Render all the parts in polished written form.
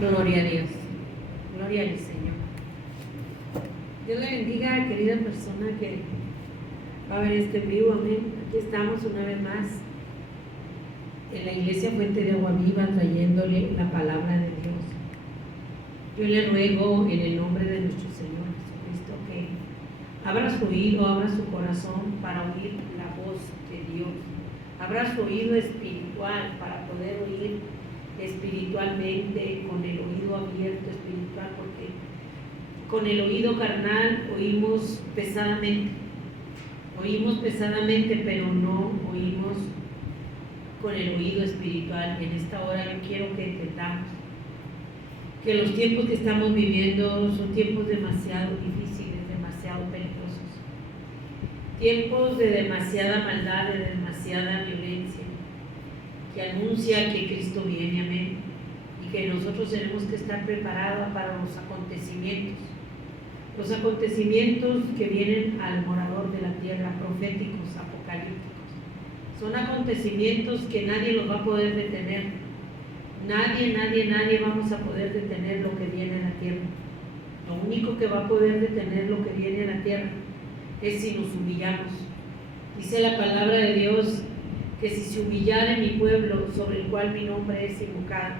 Gloria a Dios. Gloria al Señor. Dios le bendiga, querida persona que va a ver este vivo. Amén. Aquí estamos una vez más en la iglesia Fuente de Agua Viva, trayéndole la palabra de Dios. Yo le ruego en el nombre de nuestro Señor Jesucristo que abra su oído, abra su corazón para oír la voz de Dios. Abra su oído espiritual para poder oír espiritualmente, con el oído abierto espiritual, porque con el oído carnal oímos pesadamente, pero no oímos con el oído espiritual. En esta hora yo quiero que entendamos que los tiempos que estamos viviendo son tiempos demasiado difíciles, demasiado peligrosos, tiempos de demasiada maldad, de demasiada violencia, que anuncia que Cristo viene, amén, y que nosotros tenemos que estar preparados para los acontecimientos que vienen al morador de la tierra, proféticos, apocalípticos. Son acontecimientos que nadie los va a poder detener. Nadie vamos a poder detener lo que viene a la tierra. Lo único que va a poder detener lo que viene a la tierra es si nos humillamos. Dice la palabra de Dios que si se humillare mi pueblo, sobre el cual mi nombre es invocado,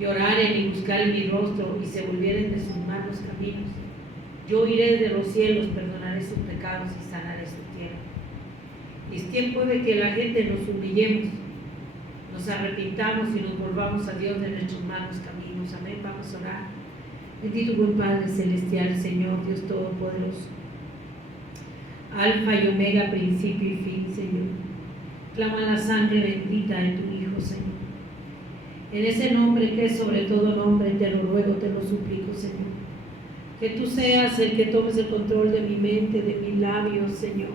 y oraren y buscaren mi rostro, y se volvieren de sus malos caminos, yo iré de los cielos, perdonaré sus pecados y sanaré su tierra. Y es tiempo de que la gente nos humillemos, nos arrepintamos y nos volvamos a Dios de nuestros malos caminos. Amén. Vamos a orar. Bendito buen Padre celestial, Señor Dios Todopoderoso, Alfa y Omega, principio y fin, Señor. Clama la sangre bendita de tu Hijo, Señor. En ese nombre que es sobre todo nombre, te lo ruego, te lo suplico, Señor. Que tú seas el que tomes el control de mi mente, de mis labios, Señor.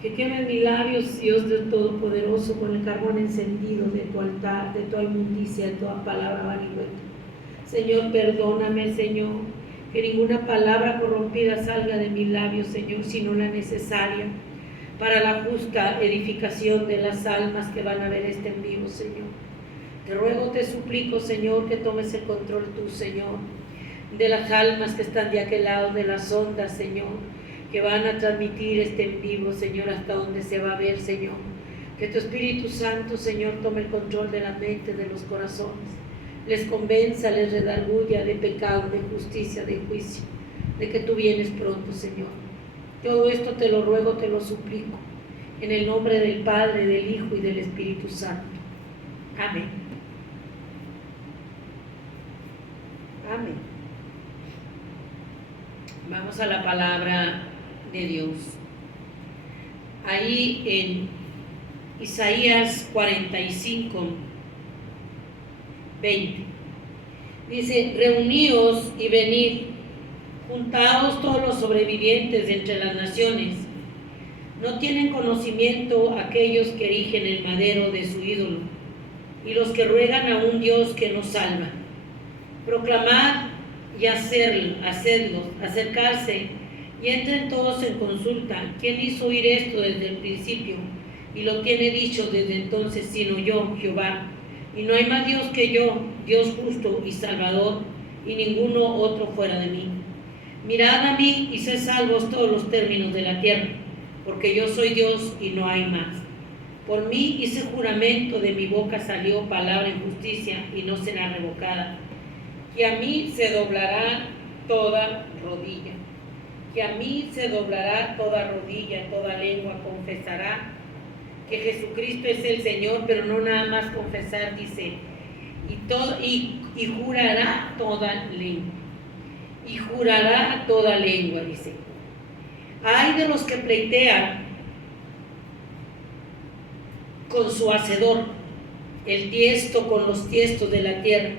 Que quemen mis labios, Dios Dios Todopoderoso, con el carbón encendido de tu altar, de tu inmundicia, de toda palabra vanidosa. Señor, perdóname, Señor, que ninguna palabra corrompida salga de mis labios, Señor, sino la necesaria para la justa edificación de las almas que van a ver este en vivo, Señor. Te ruego, te suplico, Señor, que tomes el control tú, Señor, de las almas que están de aquel lado de las ondas, Señor, que van a transmitir este en vivo, Señor, hasta donde se va a ver, Señor. Que tu Espíritu Santo, Señor, tome el control de la mente, de los corazones, les convenza, les redarguya de pecado, de justicia, de juicio, de que tú vienes pronto, Señor. Todo esto te lo ruego, te lo suplico, en el nombre del Padre, del Hijo y del Espíritu Santo. Amén. Amén. Vamos a la palabra de Dios. Ahí en Isaías 45, 20, dice: reuníos y venid, juntaos todos los sobrevivientes de entre las naciones. No tienen conocimiento aquellos que erigen el madero de su ídolo, y los que ruegan a un Dios que no salva. Proclamad y hacedlos acercarse, y entren todos en consulta. ¿Quién hizo oír esto desde el principio, y lo tiene dicho desde entonces, sino yo, Jehová? Y no hay más Dios que yo, Dios justo y salvador, y ninguno otro fuera de mí. Mirad a mí y sed salvos todos los términos de la tierra, porque yo soy Dios y no hay más. Por mí hice juramento, de mi boca salió palabra en justicia y no será revocada. Que a mí se doblará toda rodilla, que a mí se doblará toda rodilla, toda lengua confesará que Jesucristo es el Señor, pero no nada más confesar, dice, y jurará toda lengua. Y jurará toda lengua, dice. Ay de los que pleitean con su hacedor, el tiesto con los tiestos de la tierra.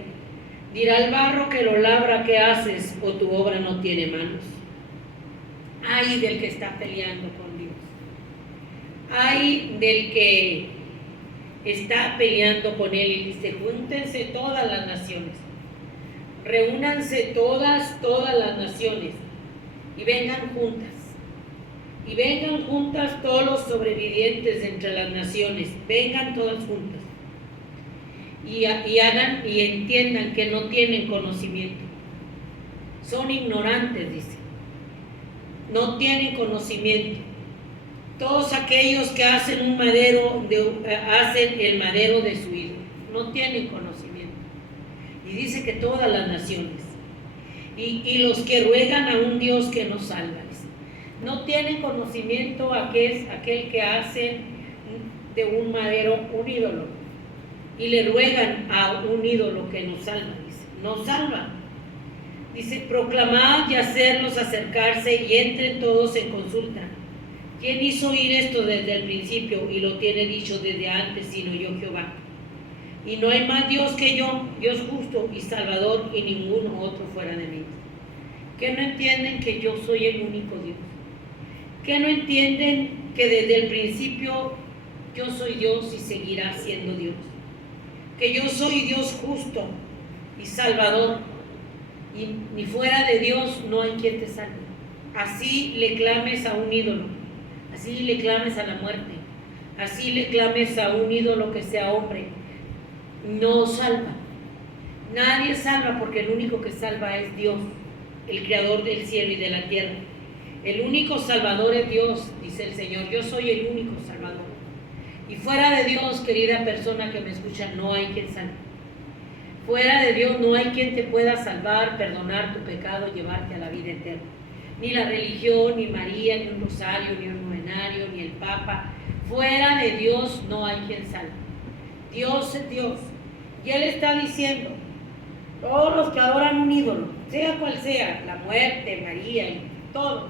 Dirá el barro que lo labra, ¿qué haces? O tu obra no tiene manos. Ay del que está peleando con Dios. Ay del que está peleando con Él. Y dice: júntense todas las naciones. Reúnanse todas las naciones y vengan juntas. Y vengan juntas todos los sobrevivientes entre las naciones. Vengan todas juntas. y hagan y entiendan que no tienen conocimiento. Son ignorantes, dice. No tienen conocimiento. Todos aquellos que hacen hacen el madero de su ídolo. No tienen conocimiento. Y dice que todas las naciones. Y los que ruegan a un Dios que no salva. Dice. No tienen conocimiento a que es aquel que hace de un madero un ídolo. Y le ruegan a un ídolo que no salva. Dice. No salva. Dice, proclamad y hacerlos acercarse y entren todos en consulta. ¿Quién hizo oír esto desde el principio y lo tiene dicho desde antes, sino yo, Jehová? Y no hay más Dios que yo, Dios justo y salvador, y ninguno otro fuera de mí. ¿Qué no entienden que yo soy el único Dios? ¿Qué no entienden que desde el principio yo soy Dios y seguirá siendo Dios? Que yo soy Dios justo y salvador, y ni fuera de Dios no hay quien te salve. Así le clames a un ídolo, así le clames a la muerte, así le clames a un ídolo que sea hombre, no salva. Nadie salva, porque el único que salva es Dios, el creador del cielo y de la tierra. El único salvador es Dios, dice el Señor. Yo soy el único salvador. Y fuera de Dios, querida persona que me escucha, no hay quien salve. Fuera de Dios no hay quien te pueda salvar, perdonar tu pecado, llevarte a la vida eterna. Ni la religión, ni María, ni un rosario, ni un novenario, ni el Papa. Fuera de Dios no hay quien salve. Dios es Dios. Y Él está diciendo, todos los que adoran un ídolo, sea cual sea, la muerte, María y todos,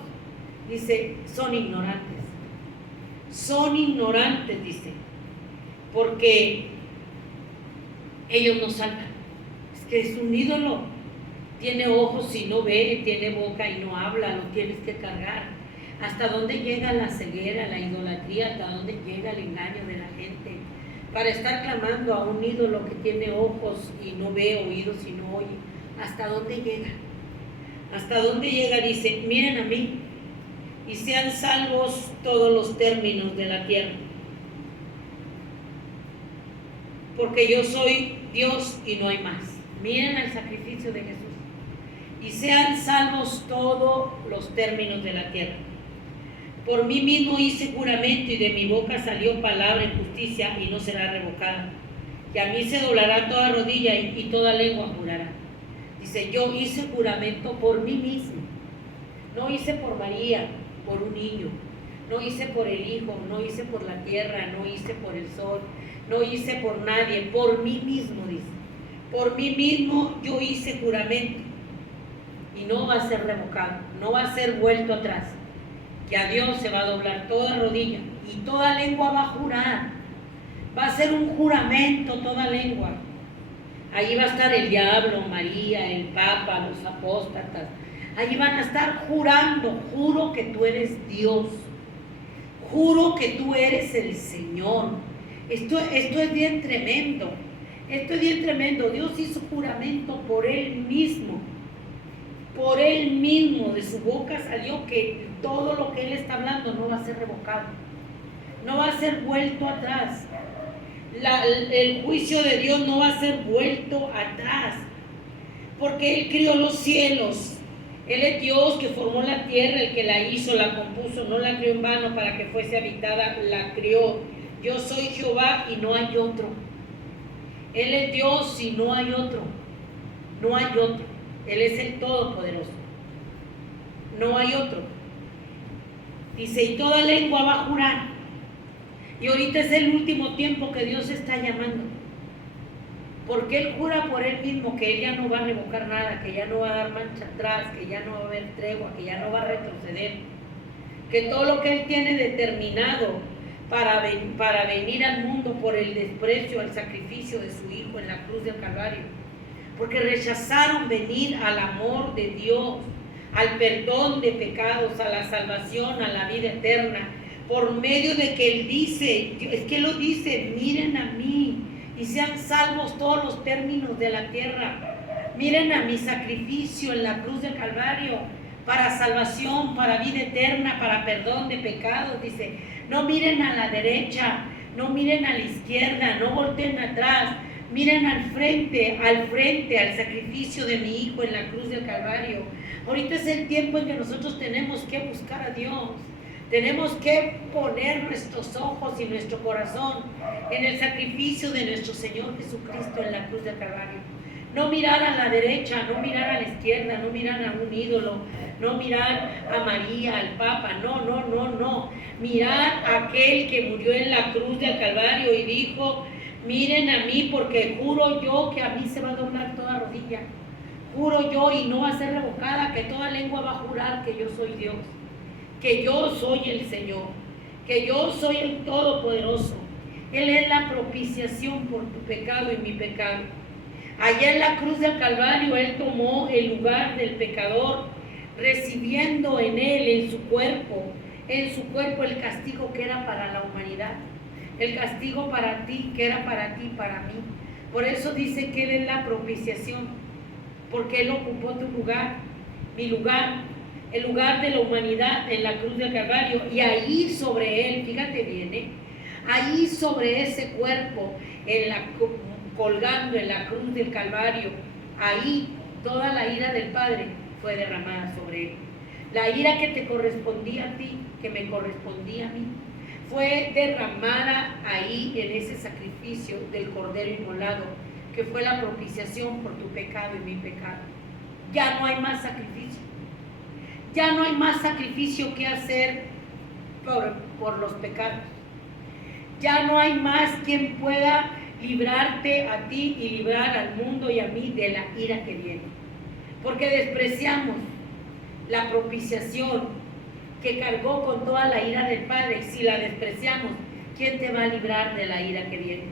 dice, son ignorantes. Son ignorantes, dice, porque ellos no salvan. Es que es un ídolo. Tiene ojos y no ve, tiene boca y no habla, lo tienes que cargar. ¿Hasta dónde llega la ceguera, la idolatría? ¿Hasta dónde llega el engaño de la gente? Para estar clamando a un ídolo que tiene ojos y no ve, oídos y no oye. ¿Hasta dónde llega? ¿Hasta dónde llega? Dice, miren a mí y sean salvos todos los términos de la tierra. Porque yo soy Dios y no hay más. Miren el sacrificio de Jesús. Y sean salvos todos los términos de la tierra. Por mí mismo hice juramento y de mi boca salió palabra en justicia y no será revocada. Que a mí se doblará toda rodilla y toda lengua jurará. Dice, yo hice juramento por mí mismo. No hice por María, por un niño. No hice por el Hijo, no hice por la tierra, no hice por el sol, no hice por nadie, por mí mismo, dice. Por mí mismo yo hice juramento. Y no va a ser revocado, no va a ser vuelto atrás. Que a Dios se va a doblar toda rodilla y toda lengua va a jurar. Va a ser un juramento toda lengua. Allí va a estar el diablo, María, el Papa, los apóstatas. Allí van a estar jurando, juro que tú eres Dios. Juro que tú eres el Señor. Esto es bien tremendo. Esto es bien tremendo. Dios hizo juramento por Él mismo. Por Él mismo, de su boca salió que todo lo que Él está hablando no va a ser revocado, no va a ser vuelto atrás. El juicio de Dios no va a ser vuelto atrás, porque Él crió los cielos. Él es Dios que formó la tierra, el que la hizo, la compuso, no la crió en vano para que fuese habitada, la crió. Yo soy Jehová y no hay otro. Él es Dios y no hay otro, no hay otro. Él es el Todopoderoso. No hay otro. Dice, y toda lengua va a jurar. Y ahorita es el último tiempo que Dios está llamando. Porque Él jura por Él mismo que Él ya no va a revocar nada, que ya no va a dar marcha atrás, que ya no va a haber tregua, que ya no va a retroceder. Que todo lo que Él tiene determinado para venir al mundo por el desprecio, al sacrificio de su Hijo en la cruz del Calvario. Porque rechazaron venir al amor de Dios, al perdón de pecados, a la salvación, a la vida eterna, por medio de que Él dice, es que lo dice, miren a mí y sean salvos todos los términos de la tierra. Miren a mi sacrificio en la cruz del Calvario, para salvación, para vida eterna, para perdón de pecados, dice. No miren a la derecha, no miren a la izquierda, no volteen atrás. Miren al frente, al sacrificio de mi Hijo en la cruz del Calvario. Ahorita es el tiempo en que nosotros tenemos que buscar a Dios. Tenemos que poner nuestros ojos y nuestro corazón en el sacrificio de nuestro Señor Jesucristo en la cruz del Calvario. No mirar a la derecha, no mirar a la izquierda, no mirar a un ídolo, no mirar a María, al Papa, no. Mirar a aquel que murió en la cruz del Calvario y dijo: miren a mí, porque juro yo que a mí se va a doblar toda rodilla. Juro yo, y no va a ser revocada, que toda lengua va a jurar que yo soy Dios, que yo soy el Señor, que yo soy el Todopoderoso. Él es la propiciación por tu pecado y mi pecado. Allá en la cruz del Calvario, Él tomó el lugar del pecador, recibiendo en Él, en su cuerpo el castigo que era para la humanidad, el castigo para ti, que era para ti, para mí. Por eso dice que Él es la propiciación, porque Él ocupó tu lugar, mi lugar, el lugar de la humanidad en la cruz del Calvario. Y ahí sobre Él, fíjate bien, ahí sobre ese cuerpo, colgando en la cruz del Calvario, ahí toda la ira del Padre fue derramada sobre Él. La ira que te correspondía a ti, que me correspondía a mí, fue derramada ahí en ese sacrificio del Cordero inmolado, que fue la propiciación por tu pecado y mi pecado. Ya no hay más sacrificio. Ya no hay más sacrificio que hacer por los pecados. Ya no hay más quien pueda librarte a ti y librar al mundo y a mí de la ira que viene. Porque despreciamos la propiciación que cargó con toda la ira del Padre. Si la despreciamos, ¿quién te va a librar de la ira que viene?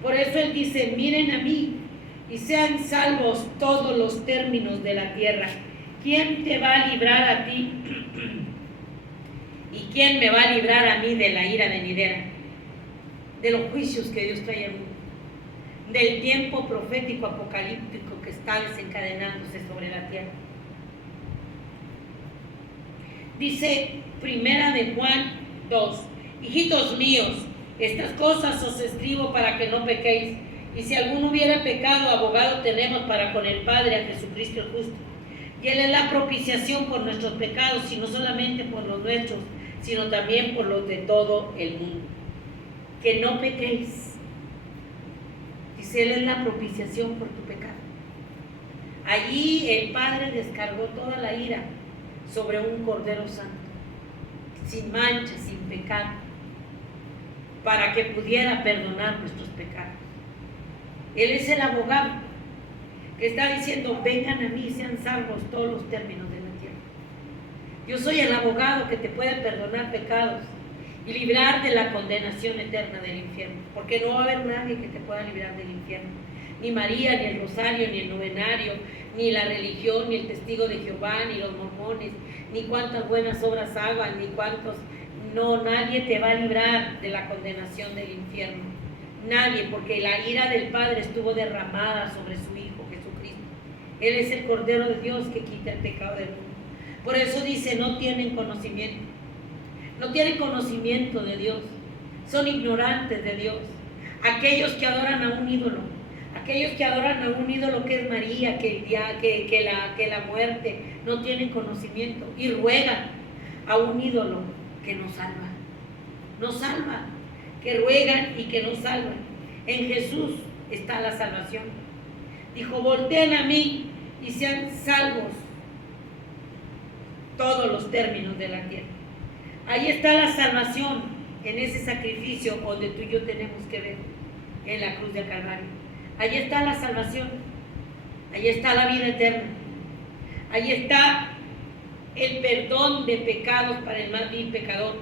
Por eso Él dice: miren a mí y sean salvos todos los términos de la tierra. ¿Quién te va a librar a ti? ¿Y quién me va a librar a mí de la ira venidera? De los juicios que Dios trae al mundo, del tiempo profético apocalíptico que está desencadenándose sobre la tierra. Dice Primera de Juan 2: hijitos míos, estas cosas os escribo para que no pequéis. Y si alguno hubiera pecado, abogado tenemos para con el Padre, a Jesucristo el justo. Y Él es la propiciación por nuestros pecados, y no solamente por los nuestros, sino también por los de todo el mundo. Que no pequéis. Dice: Él es la propiciación por tu pecado. Allí el Padre descargó toda la ira sobre un Cordero Santo, sin mancha, sin pecado, para que pudiera perdonar nuestros pecados. Él es el abogado que está diciendo: vengan a mí y sean salvos todos los términos de la tierra. Yo soy el abogado que te puede perdonar pecados y librar de la condenación eterna del infierno, porque no va a haber nadie que te pueda librar del infierno, ni María, ni el rosario, ni el novenario, ni la religión, ni el testigo de Jehová, ni los mormones, ni cuántas buenas obras hagan, ni cuántos. No, nadie te va a librar de la condenación del infierno, nadie, porque la ira del Padre estuvo derramada sobre su Hijo Jesucristo. Él es el Cordero de Dios que quita el pecado del mundo. Por eso dice: no tienen conocimiento. No tienen conocimiento de Dios, son ignorantes de Dios. Aquellos que adoran a un ídolo, aquellos que adoran a un ídolo que es María, que la muerte, no tienen conocimiento y ruegan a un ídolo que nos salva, que ruegan y que nos salvan. En Jesús está la salvación. Dijo: volteen a mí y sean salvos todos los términos de la tierra. Ahí está la salvación, en ese sacrificio donde tú y yo tenemos que ver, en la cruz del Calvario. Ahí está la salvación, ahí está la vida eterna, ahí está el perdón de pecados para el más vil pecador,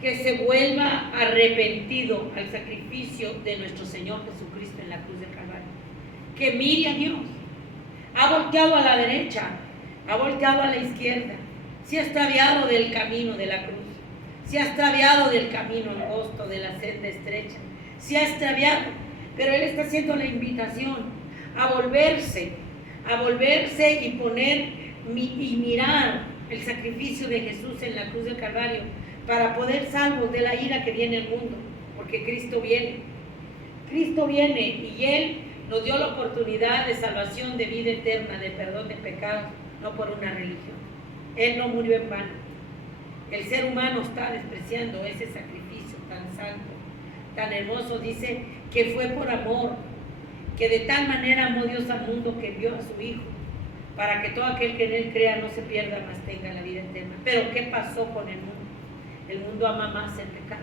que se vuelva arrepentido al sacrificio de nuestro Señor Jesucristo en la cruz del Calvario, que mire a Dios. Ha volteado a la derecha, ha volteado a la izquierda, se ha extraviado del camino de la cruz, se ha extraviado del camino angosto, de la senda estrecha, se ha extraviado, pero Él está haciendo la invitación a volverse y poner y mirar el sacrificio de Jesús en la cruz del Calvario, para poder salvos de la ira que viene al mundo, porque Cristo viene. Cristo viene y Él nos dio la oportunidad de salvación, de vida eterna, de perdón de pecados, no por una religión. Él no murió en vano. El ser humano está despreciando ese sacrificio tan santo, tan hermoso. Dice que fue por amor, que de tal manera amó Dios al mundo que envió a su Hijo, para que todo aquel que en Él crea no se pierda, mas tenga la vida eterna. Pero ¿qué pasó con el mundo? El mundo ama más el pecado.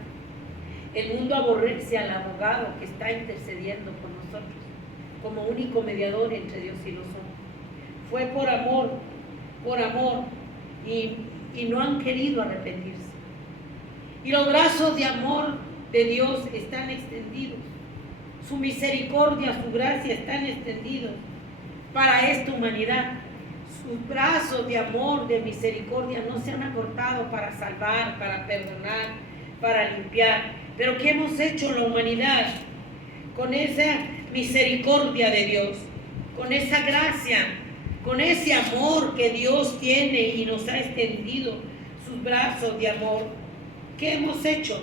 El mundo aborrece al abogado que está intercediendo por nosotros, como único mediador entre Dios y los hombres. Fue por amor, y no han querido arrepentirse. Y los brazos de amor de Dios están extendidos. Su misericordia, su gracia están extendidos para esta humanidad. Sus brazos de amor, de misericordia no se han acortado para salvar, para perdonar, para limpiar. Pero ¿qué hemos hecho la humanidad con esa misericordia de Dios, con esa gracia, con ese amor que Dios tiene y nos ha extendido sus brazos de amor? ¿Qué hemos hecho?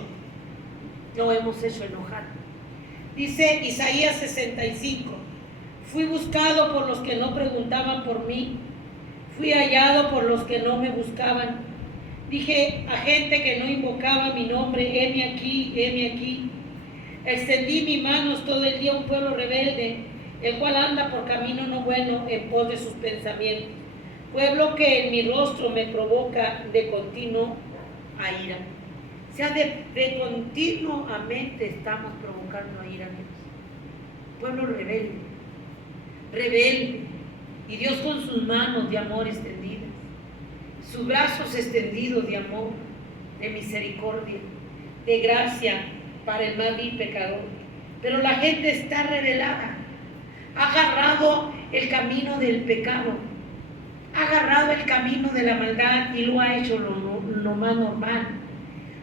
Lo hemos hecho enojar. Dice Isaías 65, fui buscado por los que no preguntaban por mí, fui hallado por los que no me buscaban. Dije a gente que no invocaba mi nombre, heme aquí, heme aquí. Extendí mis manos todo el día a un pueblo rebelde, el cual anda por camino no bueno en pos de sus pensamientos. Pueblo que en mi rostro me provoca de continuo a ira. O sea, de continuamente estamos provocando a ira a Dios. Pueblo rebelde, rebelde. Y Dios con sus manos de amor extendidas, sus brazos extendidos de amor, de misericordia, de gracia para el más vil pecador. Pero la gente está rebelada, ha agarrado el camino del pecado, ha agarrado el camino de la maldad y lo ha hecho lo más normal.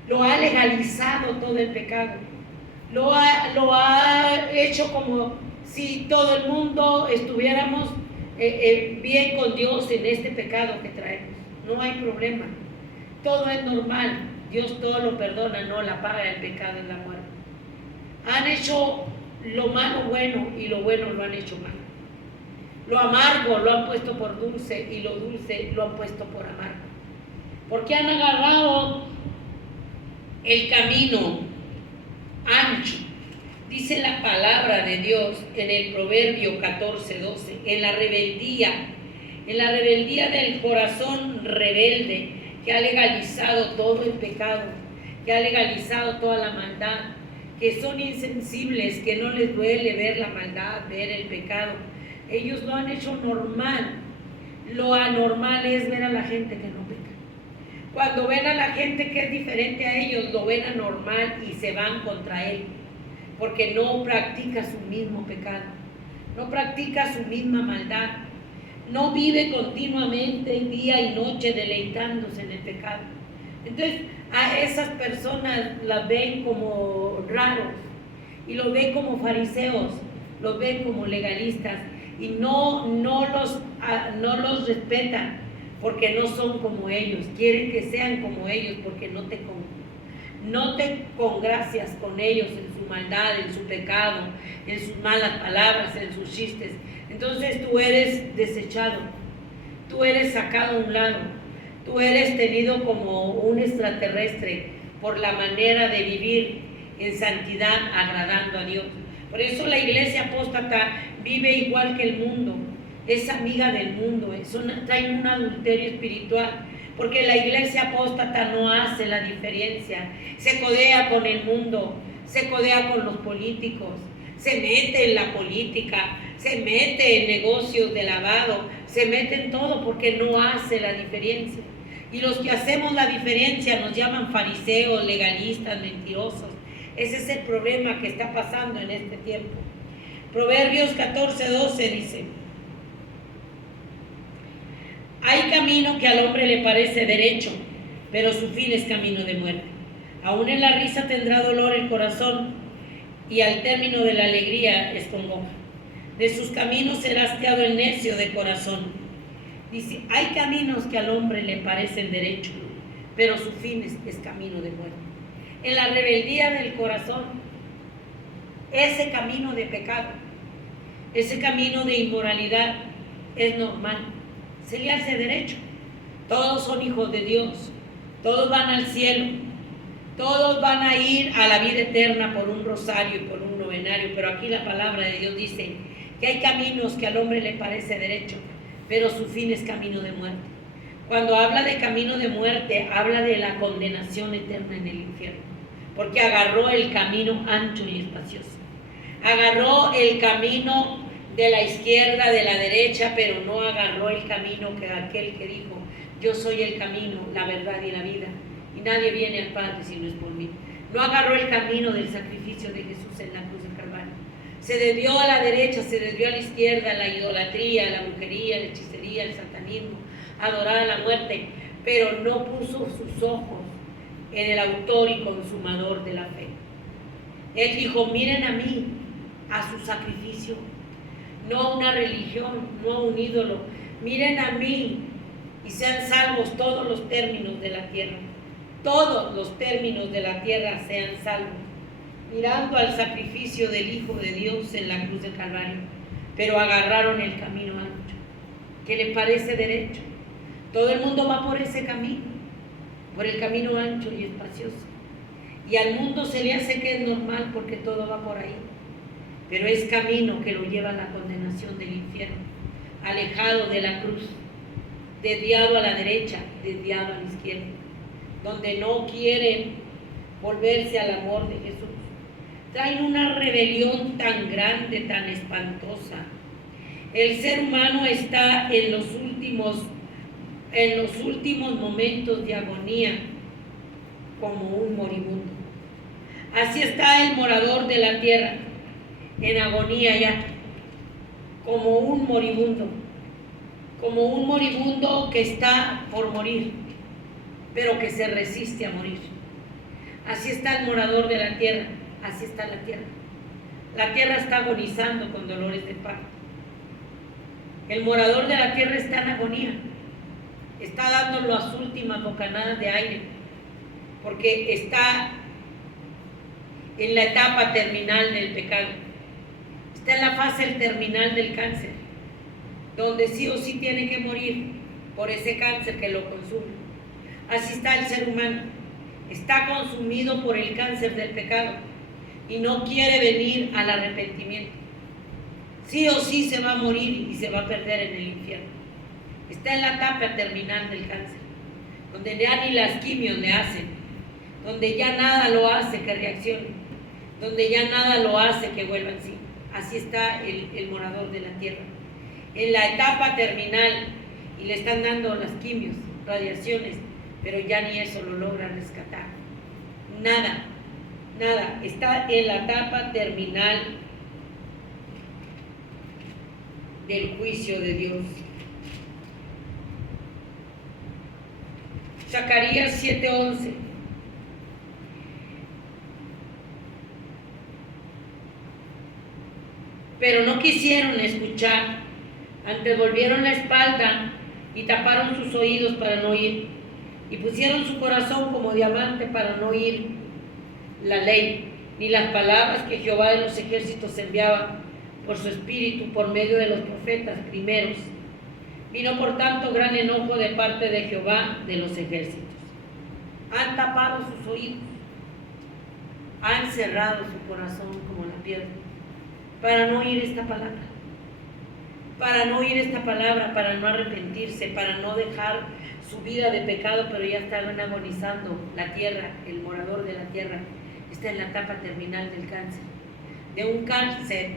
Lo ha legalizado todo el pecado, lo ha hecho como si todo el mundo estuviéramos bien con Dios en este pecado que traemos. No hay problema, todo es normal, Dios todo lo perdona, no, la paga del pecado es la muerte. Han hecho lo malo bueno y lo bueno lo han hecho mal. Lo amargo lo han puesto por dulce y lo dulce lo han puesto por amargo. Porque han agarrado el camino ancho. Dice la palabra de Dios en el Proverbio 14:12, en la rebeldía del corazón rebelde que ha legalizado todo el pecado, que ha legalizado toda la maldad, que son insensibles, que no les duele ver la maldad, ver el pecado. Ellos lo han hecho normal. Lo anormal es ver a la gente que no peca. Cuando ven a la gente que es diferente a ellos, lo ven anormal y se van contra él, porque no practica su mismo pecado, no practica su misma maldad, no vive continuamente día y noche deleitándose en el pecado. Entonces a esas personas las ven como raros y los ven como fariseos, los ven como legalistas y no los respetan porque no son como ellos, quieren que sean como ellos porque no te congracias con ellos en su maldad, en su pecado, en sus malas palabras, en sus chistes. Entonces tú eres desechado, tú eres sacado a un lado, tú eres tenido como un extraterrestre por la manera de vivir en santidad agradando a Dios. Por eso la iglesia apóstata vive igual que el mundo, es amiga del mundo, traen un adulterio espiritual, porque la iglesia apóstata no hace la diferencia, se codea con el mundo, se codea con los políticos, se mete en la política, se mete en negocios de lavado, se mete en todo porque no hace la diferencia. Y los que hacemos la diferencia nos llaman fariseos, legalistas, mentirosos. Ese es el problema que está pasando en este tiempo. Proverbios 14:12 dice: hay camino que al hombre le parece derecho, pero su fin es camino de muerte. Aún en la risa tendrá dolor el corazón, y al término de la alegría es congoja. De sus caminos será hastiado el necio de corazón. Dice, hay caminos que al hombre le parecen derecho, pero su fin es camino de muerte. En la rebeldía del corazón, ese camino de pecado, ese camino de inmoralidad es normal, se le hace derecho. Todos son hijos de Dios, todos van al cielo, todos van a ir a la vida eterna por un rosario y por un novenario, pero aquí la palabra de Dios dice que hay caminos que al hombre le parece derecho, pero su fin es camino de muerte. Cuando habla de camino de muerte, habla de la condenación eterna en el infierno, porque agarró el camino ancho y espacioso. Agarró el camino de la izquierda, de la derecha, pero no agarró el camino que aquel que dijo: yo soy el camino, la verdad y la vida, y nadie viene al Padre si no es por mí. No agarró el camino del sacrificio de Jesús en la cruz del Calvario. Se desvió a la derecha, se desvió a la izquierda, a la idolatría, a la brujería, a la hechicería, al satanismo, a adorar a la muerte, pero no puso sus ojos en el autor y consumador de la fe. Él dijo: miren a mí, a su sacrificio, no a una religión, no a un ídolo. Miren a mí y sean salvos todos los términos de la tierra. Todos los términos de la tierra sean salvos, mirando al sacrificio del Hijo de Dios en la cruz del Calvario. Pero agarraron el camino ancho, que le parece derecho. Todo el mundo va por ese camino, por el camino ancho y espacioso. Y al mundo se le hace que es normal porque todo va por ahí. Pero es camino que lo lleva a la condenación del infierno, alejado de la cruz, desviado a la derecha, desviado a la izquierda, donde no quieren volverse al amor de Jesús. Traen una rebelión tan grande, tan espantosa. El ser humano está en los últimos momentos de agonía, como un moribundo. Así está el morador de la tierra, en agonía ya, como un moribundo que está por morir, pero que se resiste a morir. Así está el morador de la tierra, así está la tierra. La tierra está agonizando con dolores de parto. El morador de la tierra está en agonía, está dando las últimas bocanadas de aire, porque está en la etapa terminal del pecado, está en la fase terminal del cáncer, donde sí o sí tiene que morir por ese cáncer que lo consume. Así está el ser humano, está consumido por el cáncer del pecado y no quiere venir al arrepentimiento. Sí o sí se va a morir y se va a perder en el infierno. Está en la etapa terminal del cáncer, donde ya ni las quimios le hacen, donde ya nada lo hace que reaccione, donde ya nada lo hace que vuelva en sí. Así está el morador de la tierra, en la etapa terminal, y le están dando las quimios, radiaciones, pero ya ni eso lo logra rescatar. Nada, está en la etapa terminal del juicio de Dios. Zacarías 7:11. Pero no quisieron escuchar, antes volvieron la espalda y taparon sus oídos para no oír, y pusieron su corazón como diamante para no oír la ley, ni las palabras que Jehová de los ejércitos enviaba por su espíritu por medio de los profetas primeros. Vino por tanto gran enojo de parte de Jehová de los ejércitos. Han tapado sus oídos, han cerrado su corazón como la piedra, para no oír esta palabra, para no arrepentirse, para no dejar su vida de pecado, pero ya están agonizando. La tierra, el morador de la tierra, está en la etapa terminal del cáncer, de un cáncer,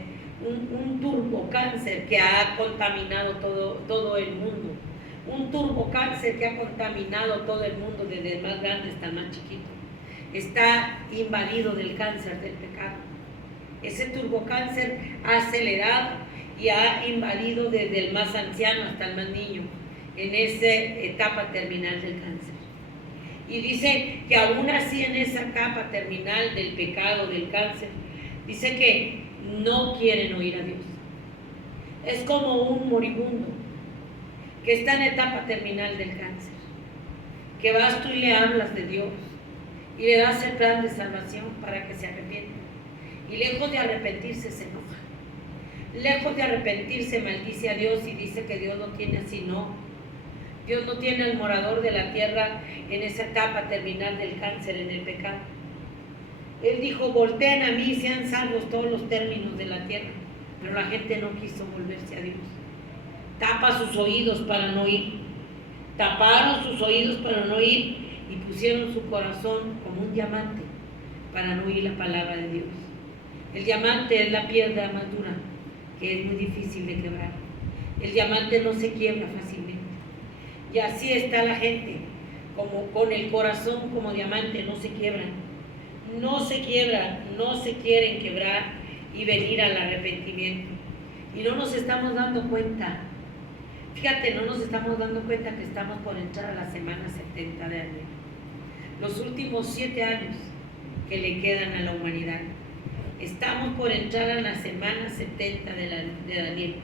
un turbocáncer que ha contaminado todo el mundo, un turbocáncer que ha contaminado todo el mundo, desde el más grande hasta el más chiquito. Está invadido del cáncer del pecado. Ese turbocáncer ha acelerado y ha invadido desde el más anciano hasta el más niño, en esa etapa terminal del cáncer. Y dice que aún así en esa etapa terminal del pecado, del cáncer, dice que no quieren oír a Dios. Es como un moribundo que está en etapa terminal del cáncer, que vas tú y le hablas de Dios y le das el plan de salvación para que se arrepienta. y lejos de arrepentirse se enoja. Lejos de arrepentirse maldice a Dios y dice que Dios no tiene así, no. Dios no tiene al morador de la tierra en esa etapa terminal del cáncer, en el pecado. Él dijo, volteen a mí, sean salvos todos los términos de la tierra. Pero la gente no quiso volverse a Dios. Tapa sus oídos para no oír. Taparon sus oídos para no oír y pusieron su corazón como un diamante para no oír la palabra de Dios. El diamante es la piedra más dura, que es muy difícil de quebrar. El diamante no se quiebra fácilmente. Y así está la gente, como con el corazón como diamante, no se quiebran. No se quiebran, no se quieren quebrar y venir al arrepentimiento. Y no nos estamos dando cuenta. Fíjate, no nos estamos dando cuenta que estamos por entrar a la semana 70 de Daniel. Los últimos 7 años que le quedan a la humanidad. Estamos por entrar a la semana 70 de Daniel.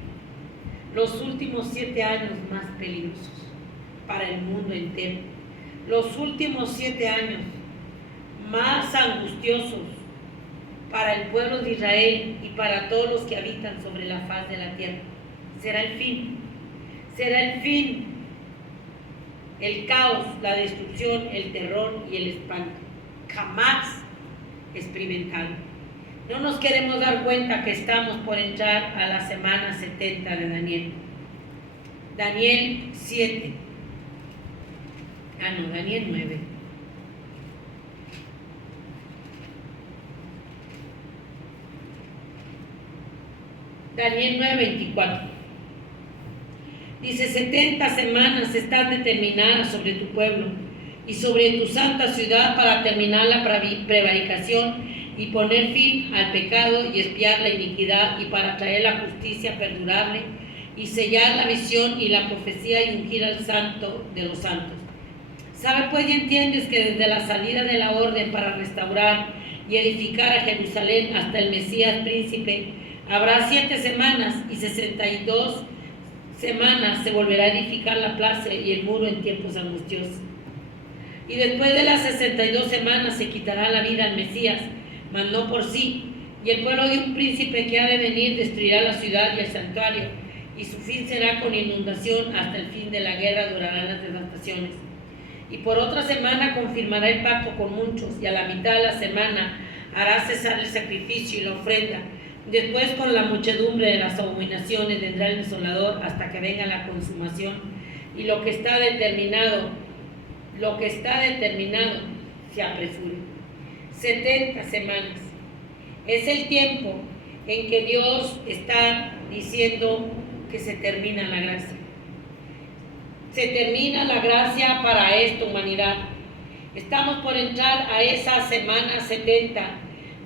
Los últimos 7 años más peligrosos para el mundo entero. Los últimos 7 años más angustiosos para el pueblo de Israel y para todos los que habitan sobre la faz de la tierra. Será el fin. Será el fin. El caos, la destrucción, el terror y el espanto. Jamás experimentado. No nos queremos dar cuenta que estamos por entrar a la semana 70 de Daniel. Daniel 7. Daniel 9. Daniel 9:24. Dice, 70 semanas están determinadas sobre tu pueblo y sobre tu santa ciudad para terminar la prevaricación y poner fin al pecado y expiar la iniquidad y para traer la justicia perdurable y sellar la visión y la profecía y ungir al santo de los santos. ¿Sabe pues y entiendes que desde la salida de la orden para restaurar y edificar a Jerusalén hasta el Mesías príncipe habrá 7 semanas y 62 semanas se volverá a edificar la plaza y el muro en tiempos angustiosos? Y después de las 62 semanas se quitará la vida al Mesías, mas no por sí, y el pueblo de un príncipe que ha de venir destruirá la ciudad y el santuario, y su fin será con inundación, hasta el fin de la guerra durarán las devastaciones. Y por otra semana confirmará el pacto con muchos, y a la mitad de la semana hará cesar el sacrificio y la ofrenda. Después, con la muchedumbre de las abominaciones vendrá el desolador hasta que venga la consumación, y lo que está determinado se apresure. 70 semanas. Es el tiempo en que Dios está diciendo que se termina la gracia. Se termina la gracia para esta humanidad. Estamos por entrar a esa semana 70,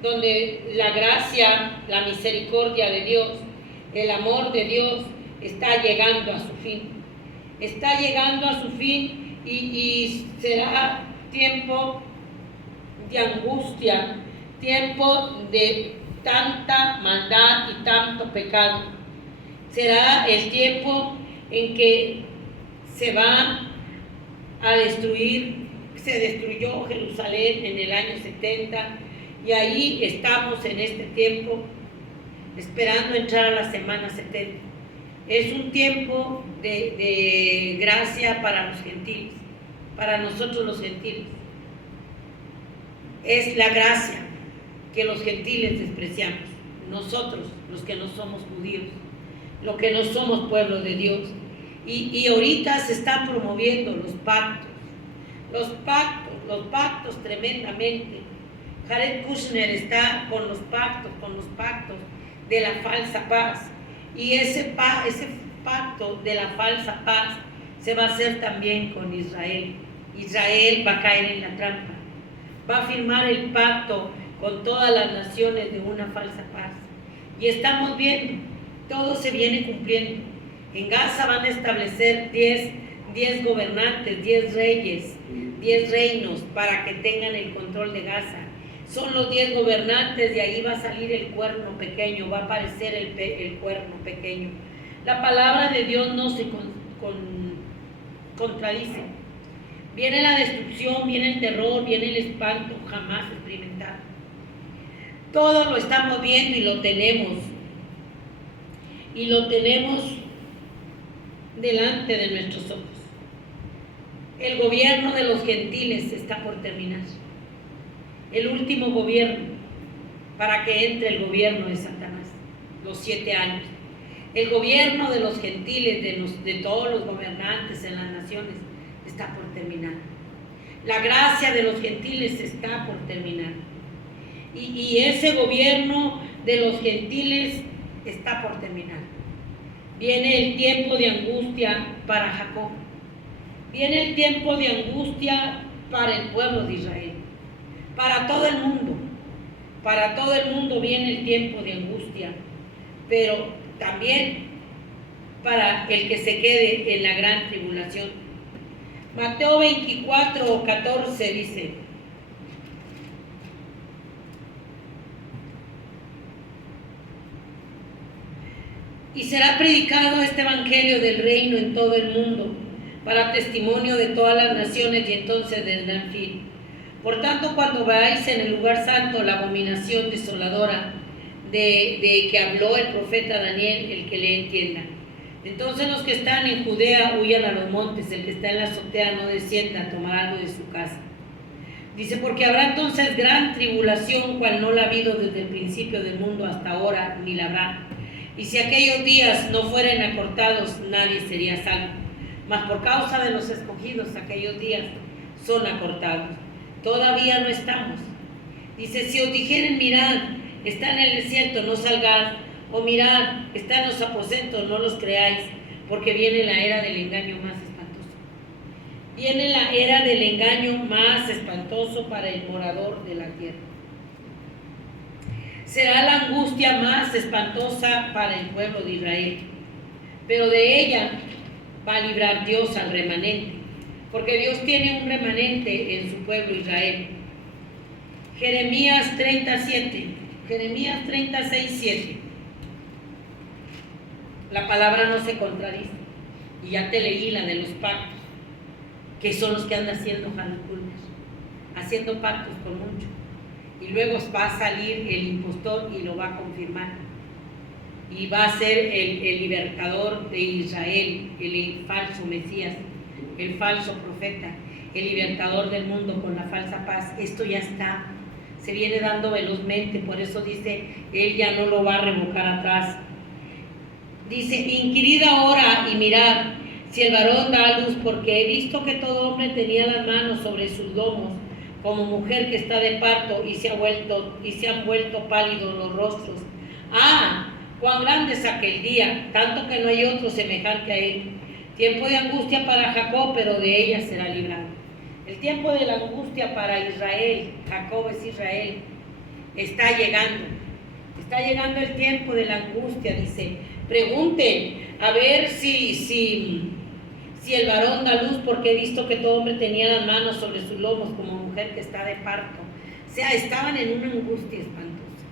donde la gracia, la misericordia de Dios, el amor de Dios está llegando a su fin. Está llegando a su fin y será tiempo de angustia, tiempo de tanta maldad y tanto pecado. Será el tiempo en que se va a destruir, se destruyó Jerusalén en el año 70 y ahí estamos en este tiempo esperando entrar a la semana 70. Es un tiempo de gracia para los gentiles, para nosotros los gentiles. Es la gracia que los gentiles despreciamos, nosotros los que no somos judíos, los que no somos pueblo de Dios. Y ahorita se están promoviendo los pactos tremendamente. Jared Kushner está con los pactos de la falsa paz. Y ese pacto de la falsa paz se va a hacer también con Israel. Israel va a caer en la trampa. Va a firmar el pacto con todas las naciones de una falsa paz. Y estamos viendo, todo se viene cumpliendo. En Gaza van a establecer 10 gobernantes, 10 reyes, 10 reinos para que tengan el control de Gaza. Son los 10 gobernantes, de ahí va a salir el cuerno pequeño, va a aparecer el cuerno pequeño. La palabra de Dios no se contradice. Viene la destrucción, viene el terror, viene el espanto jamás experimentado. Todo lo estamos viendo y lo tenemos. Y lo tenemos delante de nuestros ojos. El gobierno de los gentiles está por terminar. El último gobierno para que entre el gobierno de Satanás, los 7 años. El gobierno de los gentiles, de todos los gobernantes en las naciones, está por terminar. La gracia de los gentiles está por terminar. Y ese gobierno de los gentiles está por terminar. Viene el tiempo de angustia para Jacob. Viene el tiempo de angustia para el pueblo de Israel. Para todo el mundo. Para todo el mundo viene el tiempo de angustia. Pero también para el que se quede en la gran tribulación. Mateo 24, 14 dice: y será predicado este evangelio del reino en todo el mundo, para testimonio de todas las naciones, y entonces vendrá el fin. Por tanto, cuando veáis en el lugar santo la abominación desoladora de que habló el profeta Daniel, el que le entienda. Entonces los que están en Judea huyan a los montes, el que está en la azotea no descienda a tomar algo de su casa. Dice, porque habrá entonces gran tribulación, cual no la ha habido desde el principio del mundo hasta ahora, ni la habrá. Y si aquellos días no fueren acortados, nadie sería salvo. Mas por causa de los escogidos, aquellos días son acortados. Todavía no estamos. Dice, si os dijeren, mirad, está en el desierto, no salgáis, o mirad, está en los aposentos, no los creáis, porque viene la era del engaño más espantoso. Viene la era del engaño más espantoso para el morador de la tierra. Será la angustia más espantosa para el pueblo de Israel, pero de ella va a librar Dios al remanente, porque Dios tiene un remanente en su pueblo Israel. Jeremías 37, Jeremías 36, 7. La palabra no se contradice. Y ya te leí la de los pactos, que son los que andan haciendo jalaculnas, haciendo pactos con muchos. Y luego va a salir el impostor y lo va a confirmar. Y va a ser el libertador de Israel, el falso Mesías, el falso profeta, el libertador del mundo con la falsa paz. Esto ya está, se viene dando velozmente, por eso dice, él ya no lo va a revocar atrás. Dice, inquirid ahora y mirad si el varón da a luz, porque he visto que todo hombre tenía las manos sobre sus lomos, como mujer que está de parto, y se han vuelto pálidos los rostros. ¡Ah! ¡Cuán grande es aquel día! Tanto que no hay otro semejante a él. Tiempo de angustia para Jacob, pero de ella será librado. El tiempo de la angustia para Israel, Jacob es Israel, está llegando. Está llegando el tiempo de la angustia, dice. Pregunten a ver si el varón da luz, porque he visto que todo hombre tenía las manos sobre sus lomos, como mujer que está de parto. O sea, estaban en una angustia espantosa.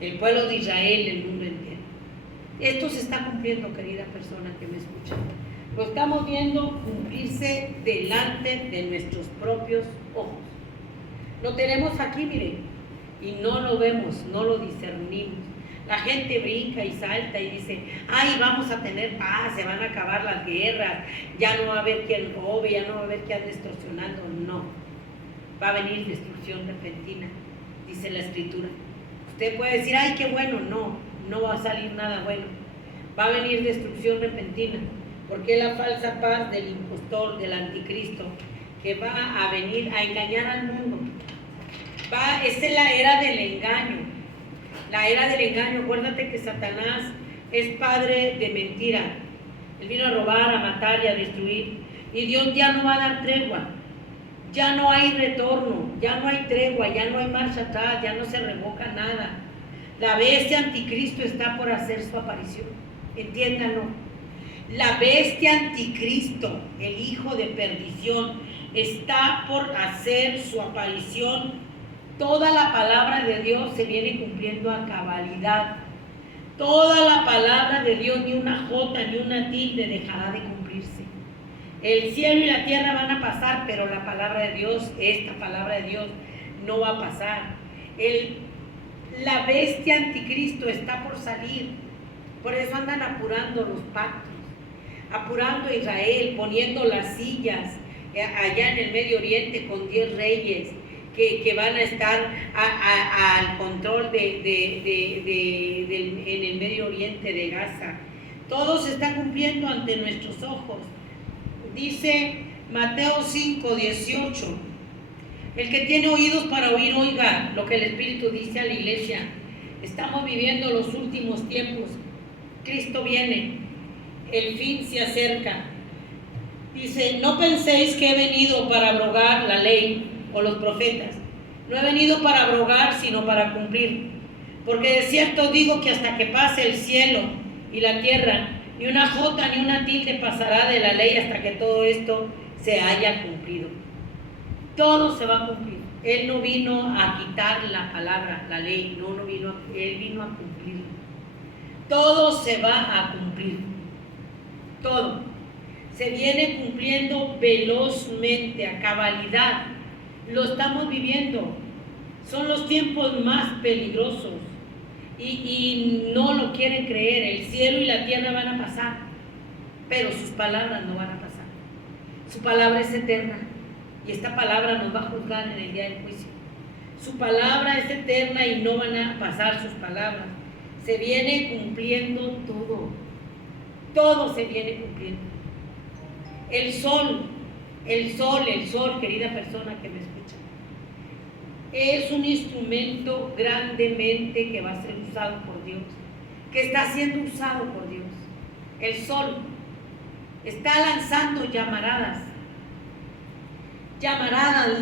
El pueblo de Israel, el mundo entero. Esto se está cumpliendo, querida persona que me escucha. Lo estamos viendo cumplirse delante de nuestros propios ojos. Lo tenemos aquí, miren, y no lo vemos, no lo discernimos. La gente brinca y salta y dice, ay, vamos a tener paz, se van a acabar las guerras, ya no va a haber quien robe, ya no va a haber quien ande extorsionando. No, va a venir destrucción repentina, dice la Escritura. Usted puede decir, ay, qué bueno. No va a salir nada bueno. Va a venir destrucción repentina, porque es la falsa paz del impostor, del anticristo, que va a venir a engañar al mundo. Esta es la era del engaño. La era del engaño. Acuérdate que Satanás es padre de mentira. Él vino a robar, a matar y a destruir. Y Dios ya no va a dar tregua. Ya no hay retorno, ya no hay tregua, ya no hay marcha atrás, ya no se revoca nada. La bestia anticristo está por hacer su aparición. Entiéndanlo. La bestia anticristo, el hijo de perdición, está por hacer su aparición. Toda la palabra de Dios se viene cumpliendo a cabalidad. Toda la palabra de Dios, ni una jota ni una tilde dejará de cumplirse. El cielo y la tierra van a pasar, pero la palabra de Dios, esta palabra de Dios, no va a pasar. La bestia anticristo está por salir. Por eso andan apurando los pactos, apurando a Israel, poniendo las sillas allá en el Medio Oriente con 10 reyes que van a estar al control en el Medio Oriente de Gaza. Todo se está cumpliendo ante nuestros ojos. Dice Mateo 5:18. El que tiene oídos para oír, oiga lo que el Espíritu dice a la iglesia. Estamos viviendo los últimos tiempos. Cristo viene, el fin se acerca. Dice, no penséis que he venido para abrogar la ley o los profetas. No he venido para abrogar, sino para cumplir. Porque de cierto digo que hasta que pase el cielo y la tierra, ni una jota ni una tilde pasará de la ley hasta que todo esto se haya cumplido. Todo se va a cumplir. Él no vino a quitar la palabra, la ley, Él vino a cumplir. Todo se va a cumplir. Todo. Se viene cumpliendo velozmente, a cabalidad. Lo estamos viviendo. Son los tiempos más peligrosos. Y no lo quieren creer. El cielo y la tierra van a pasar, pero sus palabras no van a pasar. Su palabra es eterna. Y esta palabra nos va a juzgar en el día del juicio. Su palabra es eterna y no van a pasar sus palabras. Se viene cumpliendo todo. Todo se viene cumpliendo. El sol, querida persona que me escucha, es un instrumento grandemente que va a ser usado por Dios, que está siendo usado por Dios. El sol está lanzando llamaradas,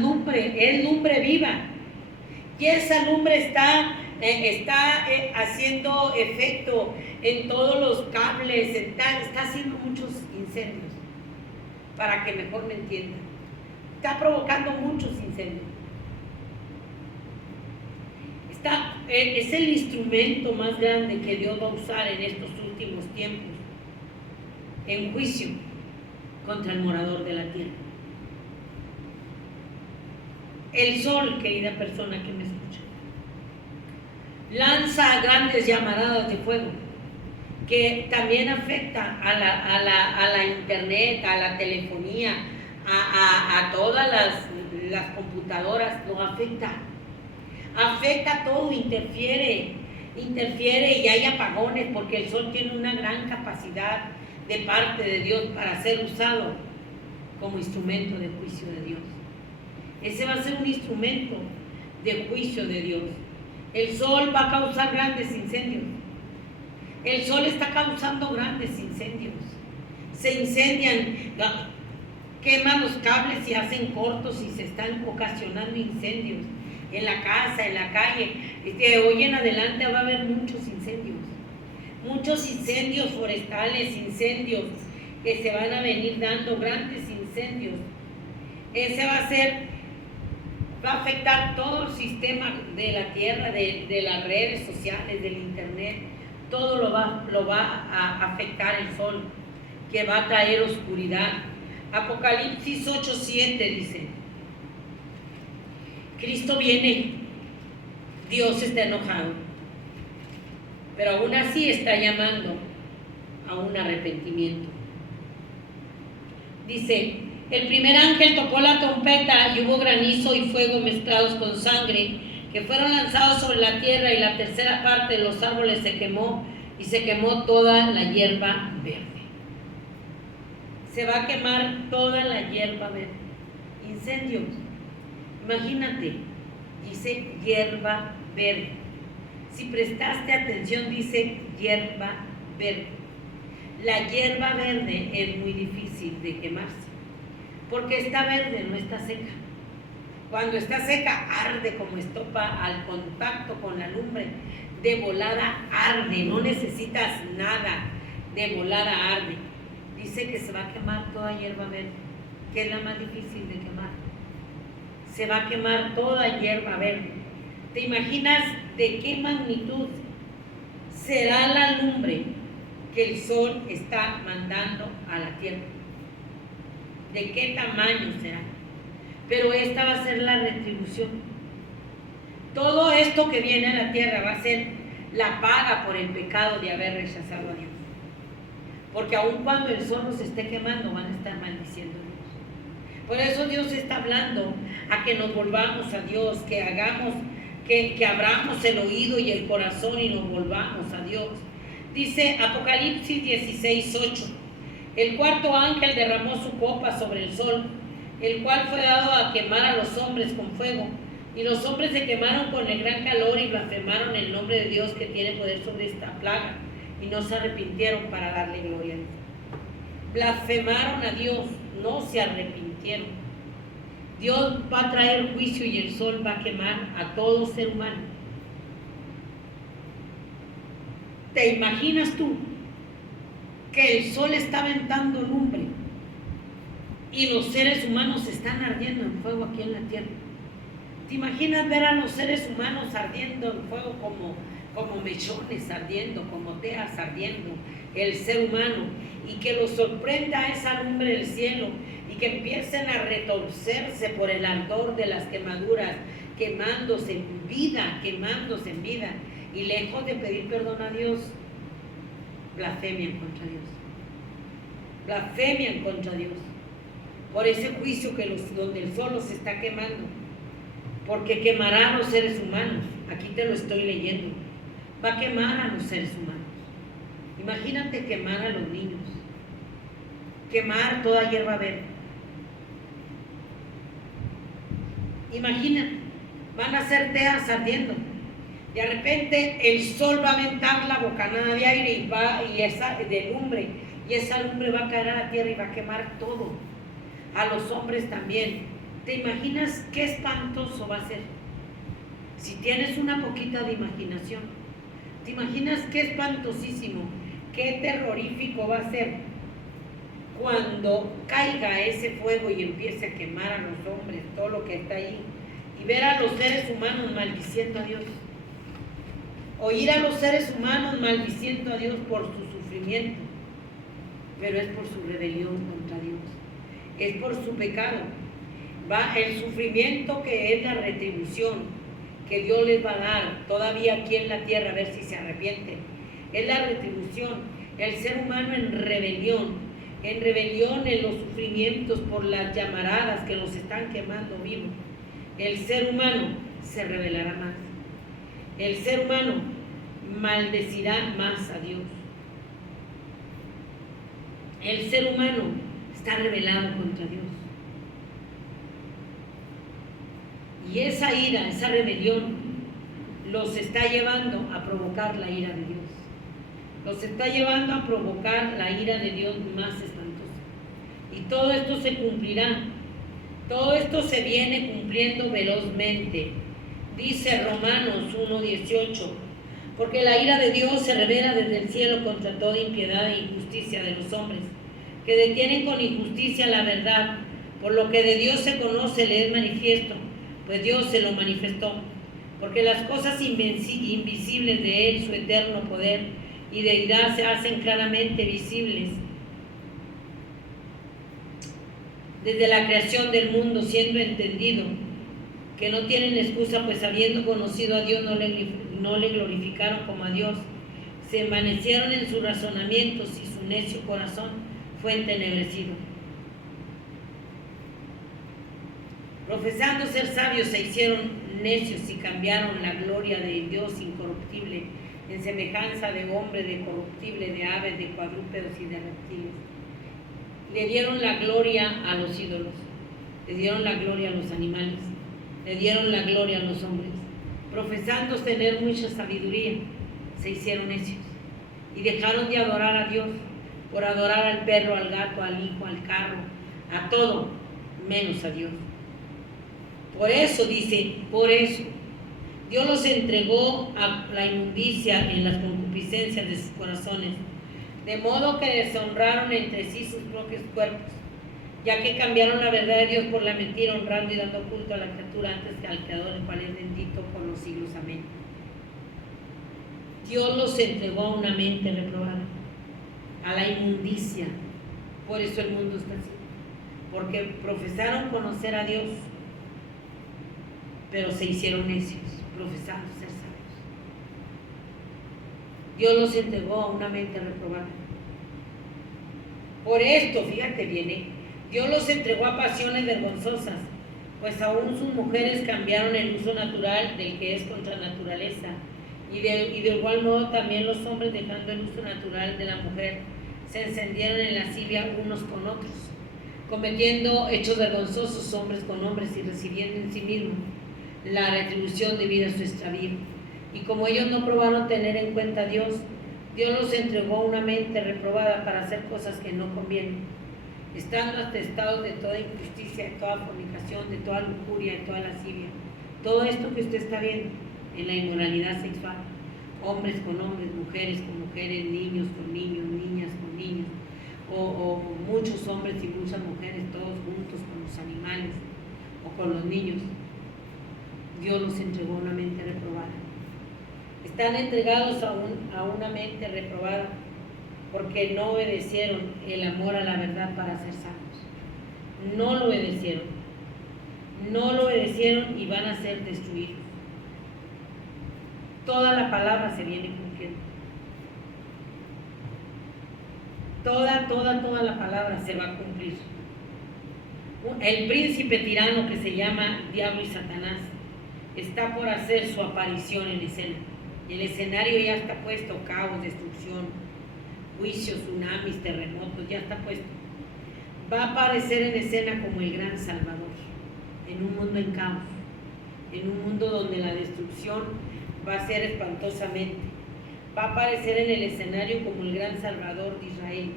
lumbre, es lumbre viva, y esa lumbre está haciendo efecto en todos los cables, está haciendo muchos incendios, para que mejor me entiendan. Está provocando muchos incendios. Es el instrumento más grande que Dios va a usar en estos últimos tiempos, en juicio contra el morador de la tierra. El sol, querida persona que me escucha, lanza grandes llamaradas de fuego, que también afecta a la internet, a la telefonía, a todas las computadoras, lo afecta todo, interfiere y hay apagones, porque el sol tiene una gran capacidad de parte de Dios para ser usado como instrumento de juicio de Dios. Ese va a ser un instrumento de juicio de Dios. El sol va a causar grandes incendios. El sol está causando grandes incendios. Se incendian, queman los cables y hacen cortos y se están ocasionando incendios en la casa, en la calle. De hoy en adelante va a haber muchos incendios forestales, incendios que se van a venir dando, grandes incendios. Ese va a afectar todo el sistema de la tierra, de las redes sociales, del internet. Todo lo va a afectar el sol, que va a traer oscuridad. Apocalipsis 8:7 dice: Cristo viene, Dios está enojado, pero aún así está llamando a un arrepentimiento. Dice: el primer ángel tocó la trompeta y hubo granizo y fuego mezclados con sangre, que fueron lanzados sobre la tierra, y la tercera parte de los árboles se quemó, y se quemó toda la hierba verde. Se va a quemar toda la hierba verde. Incendios. Imagínate, dice hierba verde. Si prestaste atención, dice hierba verde. La hierba verde es muy difícil de quemarse, porque está verde, no está seca. Cuando está seca, arde como estopa al contacto con la lumbre. De volada arde, no necesitas nada, de volada arde. Dice que se va a quemar toda hierba verde, que es la más difícil de quemar. Se va a quemar toda hierba verde. ¿Te imaginas de qué magnitud será la lumbre que el sol está mandando a la tierra? ¿De qué tamaño será? Pero esta va a ser la retribución. Todo esto que viene a la tierra va a ser la paga por el pecado de haber rechazado a Dios. Porque aun cuando el sol nos esté quemando, van a estar maldiciendo a Dios. Por eso Dios está hablando a que nos volvamos a Dios, que hagamos, que abramos el oído y el corazón y nos volvamos a Dios. Dice Apocalipsis 16:8: el cuarto ángel derramó su copa sobre el sol, el cual fue dado a quemar a los hombres con fuego. Y los hombres se quemaron con el gran calor y blasfemaron el nombre de Dios que tiene poder sobre esta plaga, y no se arrepintieron para darle gloria a Dios. Blasfemaron a Dios, no se arrepintieron. Dios va a traer juicio y el sol va a quemar a todo ser humano. ¿Te imaginas tú que el sol está aventando lumbre y los seres humanos están ardiendo en fuego aquí en la tierra? ¿Te imaginas ver a los seres humanos ardiendo en fuego como mechones ardiendo, como teas ardiendo, el ser humano, y que los sorprenda esa lumbre del cielo y que empiecen a retorcerse por el ardor de las quemaduras, quemándose en vida, y lejos de pedir perdón a Dios, blasfemian contra Dios, blasfemian contra Dios por ese juicio donde el sol los está quemando, porque quemará a los seres humanos. Aquí te lo estoy leyendo. Va a quemar a los seres humanos. Imagínate quemar a los niños, quemar toda hierba verde. Imagínate, van a ser teas ardiendo. De repente el sol va a aventar la bocanada de aire de lumbre, y esa lumbre va a caer a la tierra y va a quemar todo, a los hombres también. ¿Te imaginas qué espantoso va a ser? Si tienes una poquita de imaginación, ¿te imaginas qué espantosísimo, qué terrorífico va a ser cuando caiga ese fuego y empiece a quemar a los hombres, todo lo que está ahí, y ver a los seres humanos maldiciendo a Dios? Oír a los seres humanos maldiciendo a Dios por su sufrimiento, pero es por su rebelión contra Dios, es por su pecado. Va el sufrimiento, que es la retribución que Dios les va a dar todavía aquí en la tierra, a ver si se arrepienten. Es la retribución. El ser humano en rebelión en los sufrimientos por las llamaradas que los están quemando vivos. El ser humano se rebelará más. El ser humano maldecirá más a Dios. El ser humano está rebelado contra Dios. Y esa ira, esa rebelión, los está llevando a provocar la ira de Dios. Los está llevando a provocar la ira de Dios más espantosa. Y todo esto se cumplirá. Todo esto se viene cumpliendo velozmente. Dice Romanos 1:18: porque la ira de Dios se revela desde el cielo contra toda impiedad e injusticia de los hombres, que detienen con injusticia la verdad. Por lo que de Dios se conoce, le es manifiesto, pues Dios se lo manifestó. Porque las cosas invisibles de Él, su eterno poder y deidad, se hacen claramente visibles desde la creación del mundo, siendo entendido que no tienen excusa, pues habiendo conocido a Dios no le glorificaron como a Dios, se envanecieron en sus razonamientos y su necio corazón fue entenebrecido. Profesando ser sabios, se hicieron necios y cambiaron la gloria de Dios incorruptible en semejanza de hombre, de corruptible, de aves, de cuadrúpedos y de reptiles. Le dieron la gloria a los ídolos, le dieron la gloria a los animales, le dieron la gloria a los hombres. Profesando tener mucha sabiduría, se hicieron necios y dejaron de adorar a Dios por adorar al perro, al gato, al hijo, al carro, a todo, menos a Dios. Por eso dice, por eso, Dios los entregó a la inmundicia en las concupiscencias de sus corazones, de modo que deshonraron entre sí sus propios cuerpos, ya que cambiaron la verdad de Dios por la mentira, honrando y dando culto a la criatura antes que al Creador, el cual es bendito por los siglos. Amén. Dios los entregó a una mente reprobada, a la inmundicia. Por eso el mundo está así, porque profesaron conocer a Dios, pero se hicieron necios, profesando ser sabios. Dios los entregó a una mente reprobada. Por esto, fíjate bien, Dios los entregó a pasiones vergonzosas, pues aún sus mujeres cambiaron el uso natural del que es contra naturaleza, y de igual modo también los hombres, dejando el uso natural de la mujer, se encendieron en lascivia unos con otros, cometiendo hechos vergonzosos hombres con hombres y recibiendo en sí mismos la retribución debida a su extravío. Y como ellos no probaron tener en cuenta a Dios, Dios los entregó a una mente reprobada para hacer cosas que no convienen, estando atestados de toda injusticia, de toda fornicación, de toda lujuria, de toda lascivia. Todo esto que usted está viendo en la inmoralidad sexual, hombres con hombres, mujeres con mujeres, niños con niños, niñas con niños, o muchos hombres y muchas mujeres, todos juntos con los animales o con los niños. Dios los entregó a una mente reprobada. Están entregados a una mente reprobada porque no obedecieron el amor a la verdad para ser salvos. No lo obedecieron. No lo obedecieron y van a ser destruidos. Toda la palabra se viene cumpliendo. Toda la palabra se va a cumplir. El príncipe tirano que se llama Diablo y Satanás está por hacer su aparición en escena. El escenario ya está puesto: caos, destrucción, juicios, tsunamis, terremotos, ya está puesto. Va a aparecer en escena como el gran Salvador, en un mundo en caos, en un mundo donde la destrucción va a ser espantosamente. Va a aparecer en el escenario como el gran Salvador de Israel,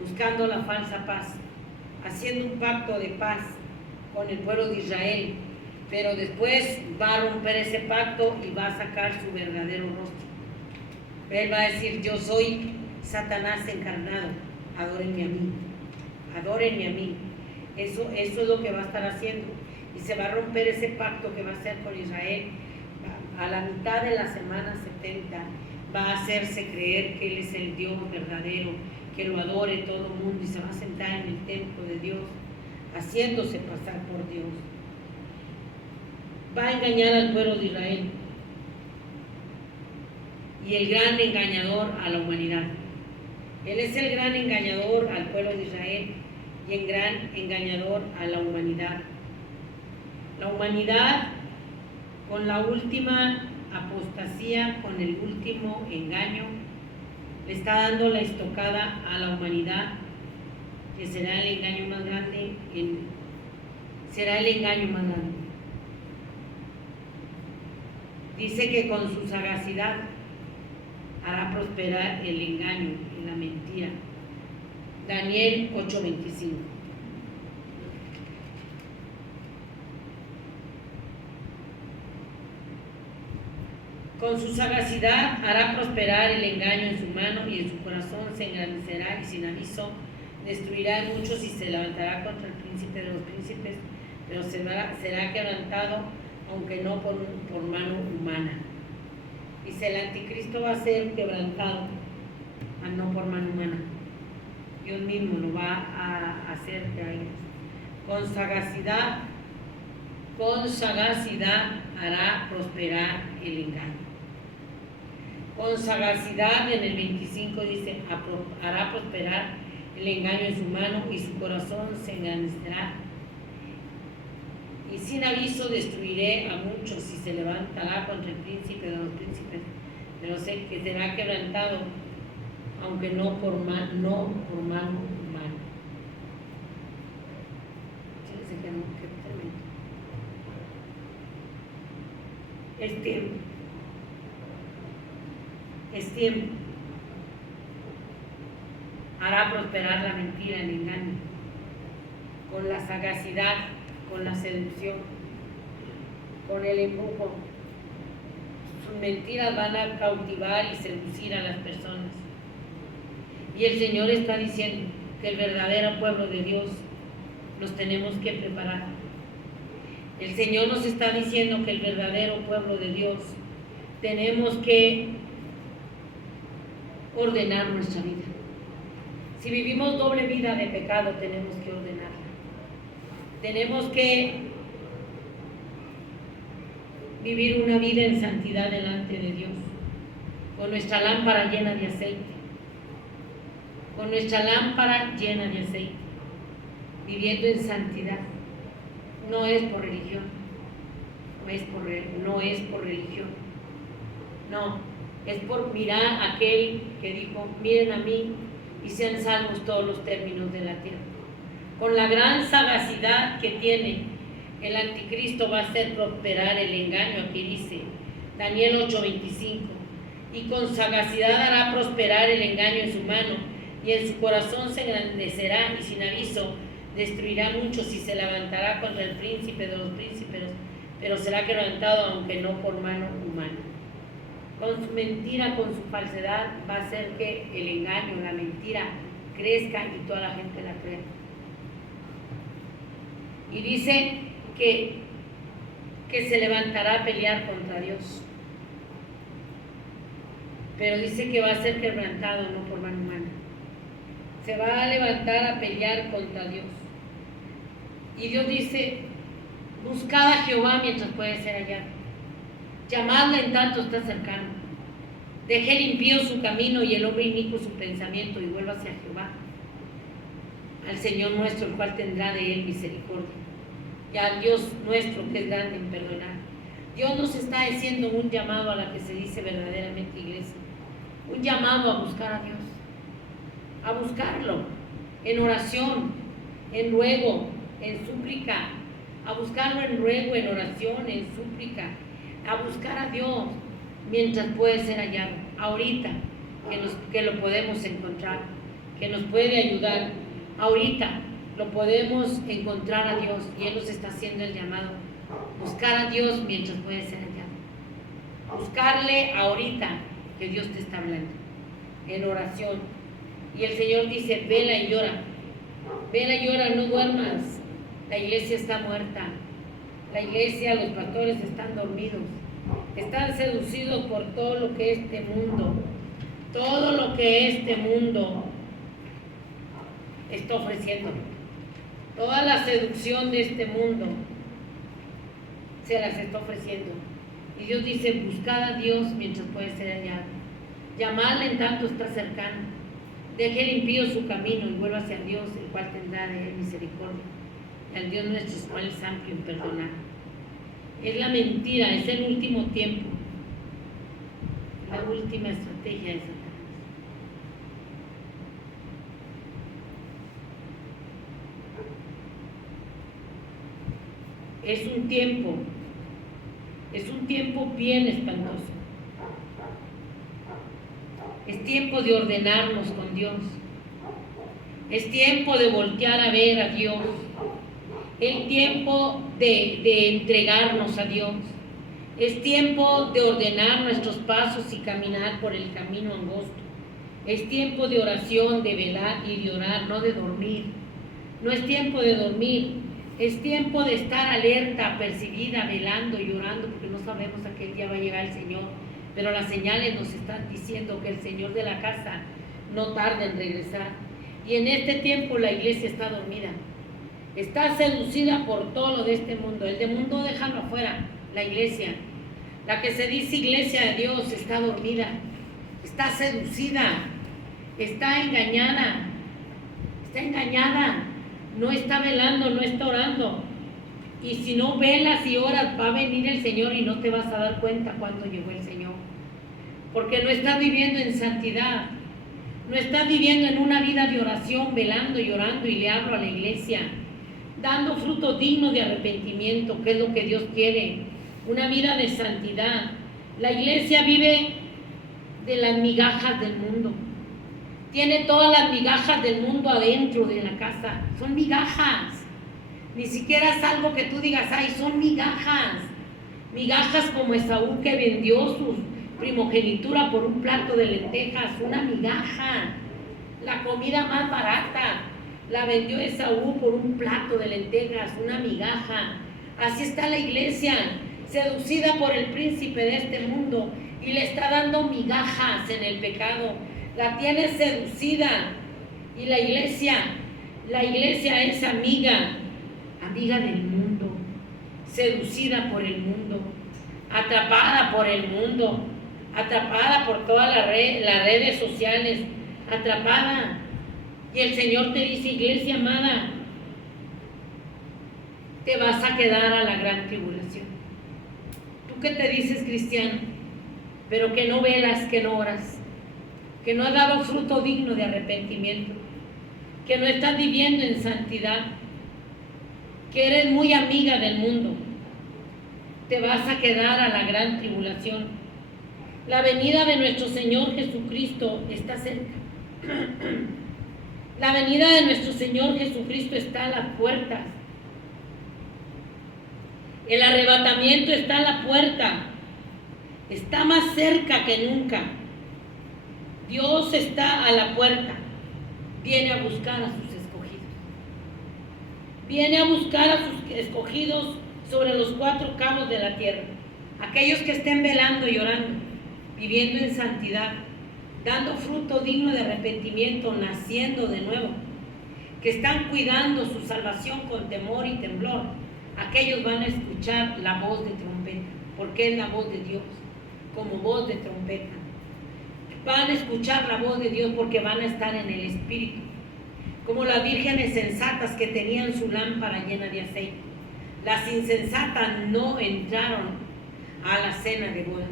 buscando la falsa paz, haciendo un pacto de paz con el pueblo de Israel, pero después va a romper ese pacto y va a sacar su verdadero rostro. Él va a decir: yo soy Satanás encarnado, adórenme a mí, adórenme a mí. Eso es lo que va a estar haciendo, y se va a romper ese pacto que va a hacer con Israel. A la mitad de la semana 70 va a hacerse creer que Él es el Dios verdadero, que lo adore todo el mundo, y se va a sentar en el templo de Dios, haciéndose pasar por Dios. Va a engañar al pueblo de Israel y el gran engañador a la humanidad. Él es el gran engañador al pueblo de Israel y el gran engañador a la humanidad. La humanidad, con la última apostasía, con el último engaño, le está dando la estocada a la humanidad, que será el engaño más grande, será el engaño más grande. Dice que con su sagacidad hará prosperar el engaño y la mentira. Daniel 8:25. Con su sagacidad hará prosperar el engaño en su mano, y en su corazón se engrandecerá, y sin aviso destruirá a muchos, y se levantará contra el príncipe de los príncipes, pero será quebrantado, aunque no por mano humana. Dice: el anticristo va a ser quebrantado, no por mano humana. Dios mismo lo va a hacer de ahí. Con sagacidad hará prosperar el engaño. Con sagacidad, en el 25 dice: hará prosperar el engaño en su mano, y su corazón se engrandecerá. Y sin aviso destruiré a muchos, y se levantará contra el príncipe de los príncipes, pero sé que será quebrantado, aunque no por mano humana. Fíjense que no, qué tremendo. Es tiempo. Es tiempo. Hará prosperar la mentira, el engaño, con la sagacidad, con la seducción, con el embrujo. Sus mentiras van a cautivar y seducir a las personas. Y el Señor está diciendo que el verdadero pueblo de Dios nos tenemos que preparar. El Señor nos está diciendo que el verdadero pueblo de Dios tenemos que ordenar nuestra vida. Si vivimos doble vida de pecado, tenemos que ordenarla. Tenemos que vivir una vida en santidad delante de Dios, con nuestra lámpara llena de aceite, con nuestra lámpara llena de aceite, viviendo en santidad. No es por religión, no es por religión, no, es por mirar a aquel que dijo: miren a mí y sean salvos todos los términos de la tierra. Con la gran sagacidad que tiene, el anticristo va a hacer prosperar el engaño. Aquí dice Daniel 8:25, y con sagacidad hará prosperar el engaño en su mano, y en su corazón se engrandecerá, y sin aviso destruirá muchos, y se levantará contra el príncipe de los príncipes, pero será quebrantado, aunque no por mano humana. Con su mentira, con su falsedad, va a hacer que el engaño, la mentira, crezca y toda la gente la crea. Y dice que se levantará a pelear contra Dios, pero dice que va a ser quebrantado, no por mano humana. Se va a levantar a pelear contra Dios. Y Dios dice: buscad a Jehová mientras puede ser hallado, llamadle en tanto está cercano. Deje el impío su camino y el hombre inicuo su pensamiento, y vuélvase a Jehová, al Señor nuestro, el cual tendrá de él misericordia, y al Dios nuestro, que es grande en perdonar. Dios nos está haciendo un llamado a la que se dice verdaderamente iglesia, un llamado a buscar a Dios, a buscarlo en oración, en ruego, en súplica, a buscarlo en ruego, en oración, en súplica, a buscar a Dios mientras puede ser hallado, ahorita que lo podemos encontrar, que nos puede ayudar, ahorita lo podemos encontrar a Dios, y Él nos está haciendo el llamado: buscar a Dios mientras puede ser hallado, buscarle ahorita que Dios te está hablando, en oración. Y el Señor dice: vela y llora, no duermas. La iglesia está muerta, la iglesia, los pastores están dormidos, están seducidos por todo lo que este mundo está ofreciendo. Toda la seducción de este mundo se las está ofreciendo. Y Dios dice: buscad a Dios mientras puede ser hallado, llamadle en tanto está cercano. Deje el impío su camino y vuélvase a Dios, el cual tendrá de él misericordia, y al Dios nuestro, el cual es amplio en perdonar. Es la mentira, es el último tiempo, la última estrategia de Satanás. Es un tiempo bien espantoso. Es tiempo de ordenarnos con Dios. Es tiempo de voltear a ver a Dios. Es tiempo de entregarnos a Dios. Es tiempo de ordenar nuestros pasos y caminar por el camino angosto. Es tiempo de oración, de velar y de orar, no de dormir. No es tiempo de dormir. Es tiempo de estar alerta, apercibida, velando y orando, porque no sabemos a qué día va a llegar el Señor. Pero las señales nos están diciendo que el Señor de la casa no tarda en regresar. Y en este tiempo la iglesia está dormida. Está seducida por todo lo de este mundo. El de mundo déjalo afuera, la iglesia. La que se dice iglesia de Dios está dormida, está seducida, está engañada, no está velando, no está orando. Y si no velas y oras, va a venir el Señor y no te vas a dar cuenta cuando llegó el Señor. Porque no estás viviendo en santidad, no estás viviendo en una vida de oración, velando y orando, y le hablo a la iglesia, dando frutos dignos de arrepentimiento, que es lo que Dios quiere, una vida de santidad. La iglesia vive de las migajas del mundo, tiene todas las migajas del mundo adentro de la casa, son migajas. Ni siquiera es algo que tú digas: ay, son migajas. Migajas como Esaú, que vendió su primogenitura por un plato de lentejas, una migaja. La comida más barata la vendió Esaú por un plato de lentejas, una migaja. Así está la iglesia, seducida por el príncipe de este mundo, y le está dando migajas en el pecado. La tiene seducida. Y la iglesia es amiga del mundo, seducida por el mundo. atrapada por el mundo, atrapada por todas las redes sociales, atrapada. Y el Señor te dice, iglesia amada, te vas a quedar a la gran tribulación. Tú que te dices cristiano, pero que no velas, que no oras, que no has dado fruto digno de arrepentimiento, que no estás viviendo en santidad, que eres muy amiga del mundo, te vas a quedar a la gran tribulación. La venida de nuestro Señor Jesucristo está cerca. La venida de nuestro Señor Jesucristo está a la puerta. El arrebatamiento está a la puerta. Está más cerca que nunca. Dios está a la puerta. Viene a buscar a sus escogidos. Viene a buscar a sus escogidos sobre los 4 cabos de la tierra. Aquellos que estén velando y orando, viviendo en santidad, dando fruto digno de arrepentimiento, naciendo de nuevo, que están cuidando su salvación con temor y temblor. Aquellos van a escuchar la voz de trompeta, porque es la voz de Dios, como voz de trompeta. Van a escuchar la voz de Dios porque van a estar en el Espíritu, como las vírgenes sensatas que tenían su lámpara llena de aceite. Las insensatas no entraron a la cena de bodas.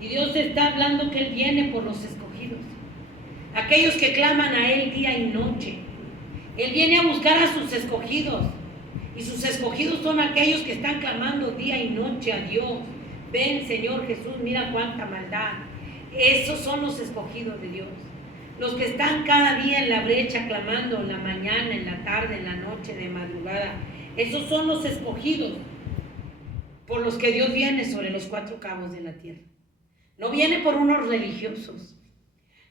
Y Dios está hablando que Él viene por los escogidos, aquellos que claman a Él día y noche. Él viene a buscar a sus escogidos, y sus escogidos son aquellos que están clamando día y noche a Dios. Ven, Señor Jesús, mira cuánta maldad. Esos son los escogidos de Dios, los que están cada día en la brecha clamando, en la mañana, en la tarde, en la noche, de madrugada. Esos son los escogidos por los que Dios viene sobre los 4 cabos de la tierra. No viene por unos religiosos,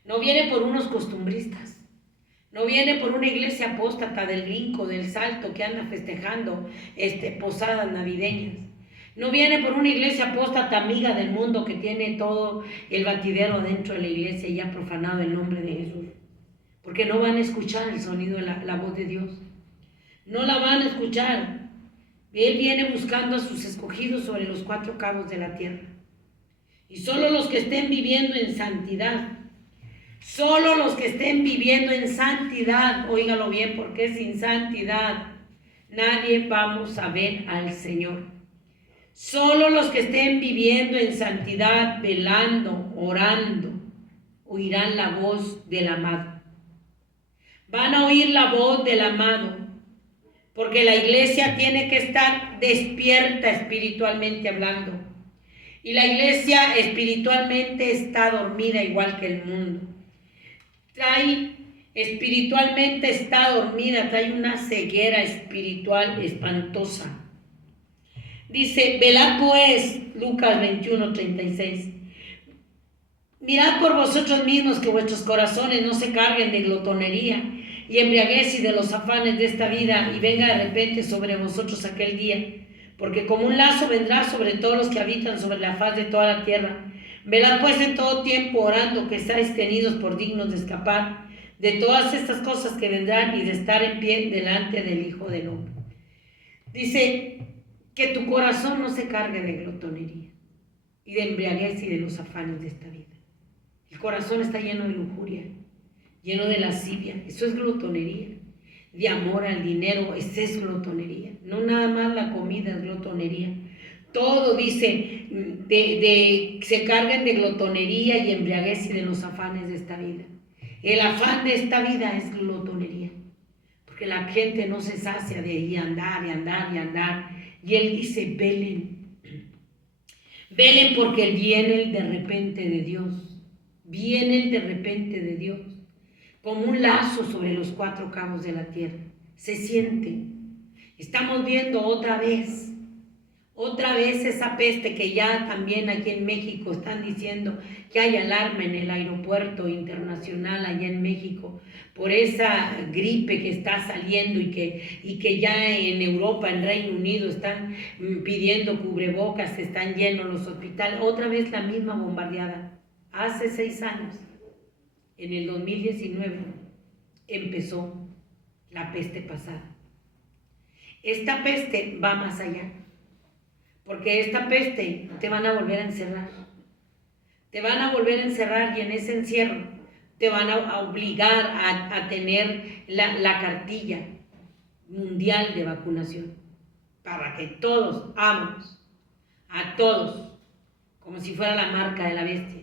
no viene por unos costumbristas, no viene por una iglesia apóstata del brinco, del salto, que anda festejando posadas navideñas. No viene por una iglesia apóstata amiga del mundo que tiene todo el batidero dentro de la iglesia y ha profanado el nombre de Jesús. Porque no van a escuchar el sonido de la voz de Dios. No la van a escuchar. Él viene buscando a sus escogidos sobre los 4 cabos de la tierra. Y solo los que estén viviendo en santidad, solo los que estén viviendo en santidad, óigalo bien, porque sin santidad nadie vamos a ver al Señor. Solo los que estén viviendo en santidad, velando, orando, oirán la voz del amado. Van a oír la voz del amado, porque la iglesia tiene que estar despierta espiritualmente hablando. Y la iglesia espiritualmente está dormida igual que el mundo. Espiritualmente está dormida, trae una ceguera espiritual espantosa. Dice, velad pues, Lucas 21:36. Mirad por vosotros mismos que vuestros corazones no se carguen de glotonería y embriaguez y de los afanes de esta vida, y venga de repente sobre vosotros aquel día, porque como un lazo vendrá sobre todos los que habitan sobre la faz de toda la tierra. Velad pues en todo tiempo, orando, que estáis tenidos por dignos de escapar de todas estas cosas que vendrán y de estar en pie delante del Hijo del Hombre. Dice que tu corazón no se cargue de glotonería y de embriaguez y de los afanes de esta vida. El corazón está lleno de lujuria, lleno de lascivia. Eso es glotonería. De amor al dinero, eso es glotonería. No nada más la comida es glotonería. Todo dice, se cargan de glotonería y embriaguez y de los afanes de esta vida. El afán de esta vida es glotonería, porque la gente no se sacia de ir andar y andar y andar. Y Él dice, velen. Velen porque viene el de repente de Dios. Viene el de repente de Dios. Como un lazo sobre los 4 cabos de la tierra. Se siente. Estamos viendo otra vez esa peste que ya también aquí en México están diciendo que hay alarma en el aeropuerto internacional allá en México por esa gripe que está saliendo y que ya en Europa, en Reino Unido, están pidiendo cubrebocas, están llenos los hospitales. Otra vez la misma bombardeada. Hace 6 años, en el 2019, empezó la peste pasada. Esta peste va más allá, porque esta peste te van a volver a encerrar. Te van a volver a encerrar y en ese encierro te van a obligar a tener la cartilla mundial de vacunación para que todos, a todos, como si fuera la marca de la bestia.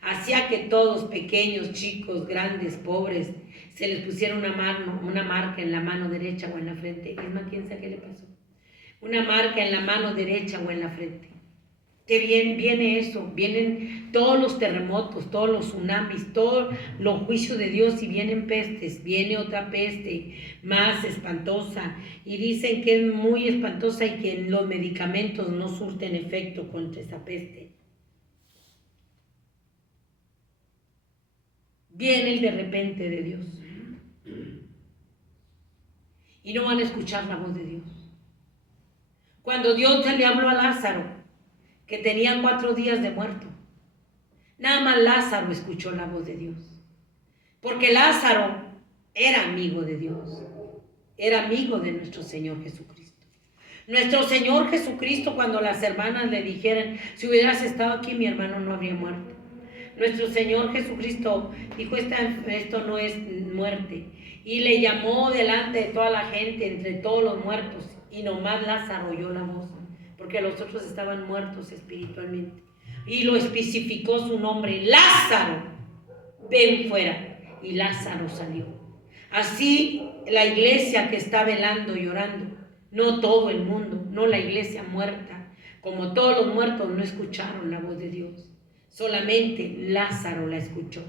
Hacía que todos, pequeños, chicos, grandes, pobres, se les pusiera una marca en la mano derecha o en la frente. Isma, ¿quién sabe qué le pasó? Una marca en la mano derecha o en la frente. Que viene eso, vienen todos los terremotos, todos los tsunamis, todos los juicios de Dios y vienen pestes, viene otra peste más espantosa y dicen que es muy espantosa y que los medicamentos no surten efecto contra esa peste. Viene el de repente de Dios y no van a escuchar la voz de Dios. Cuando Dios se le habló a Lázaro, que tenía 4 días de muerto, nada más Lázaro escuchó la voz de Dios, porque Lázaro era amigo de Dios, era amigo de nuestro Señor Jesucristo. Nuestro Señor Jesucristo, cuando las hermanas le dijeran, si hubieras estado aquí mi hermano no habría muerto, nuestro Señor Jesucristo dijo, esto no es muerte, y le llamó delante de toda la gente, entre todos los muertos, y nomás Lázaro oyó la voz, porque los otros estaban muertos espiritualmente. Y lo especificó su nombre, Lázaro, ven fuera. Y Lázaro salió. Así la iglesia que está velando, llorando, no todo el mundo, no la iglesia muerta, como todos los muertos no escucharon la voz de Dios, solamente Lázaro la escuchó.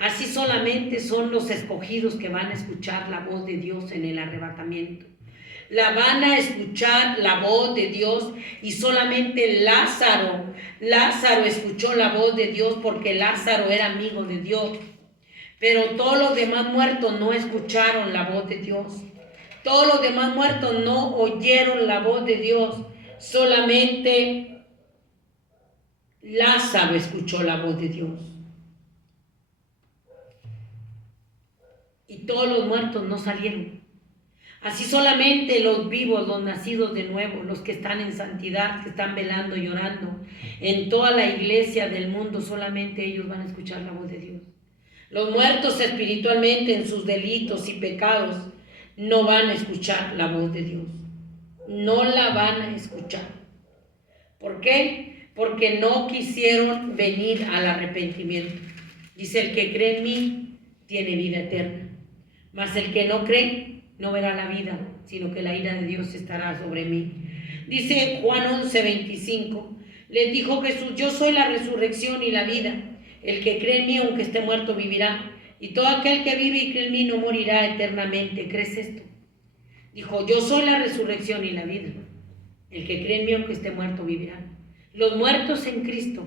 Así solamente son los escogidos que van a escuchar la voz de Dios en el arrebatamiento. La van a escuchar la voz de Dios y solamente Lázaro escuchó la voz de Dios porque Lázaro era amigo de Dios. Pero todos los demás muertos no escucharon la voz de Dios. Todos los demás muertos no oyeron la voz de Dios. Solamente Lázaro escuchó la voz de Dios. Y todos los muertos no salieron. Así solamente los vivos, los nacidos de nuevo, los que están en santidad, que están velando, llorando, en toda la iglesia del mundo, solamente ellos van a escuchar la voz de Dios. Los muertos espiritualmente en sus delitos y pecados no van a escuchar la voz de Dios. No la van a escuchar. ¿Por qué? Porque no quisieron venir al arrepentimiento. Dice, el que cree en mí tiene vida eterna, mas el que no cree no verá la vida, sino que la ira de Dios estará sobre mí. Dice Juan 11:25, les dijo Jesús, yo soy la resurrección y la vida. El que cree en mí, aunque esté muerto, vivirá. Y todo aquel que vive y cree en mí no morirá eternamente. ¿Crees esto? Dijo, yo soy la resurrección y la vida. El que cree en mí, aunque esté muerto, vivirá. Los muertos en Cristo,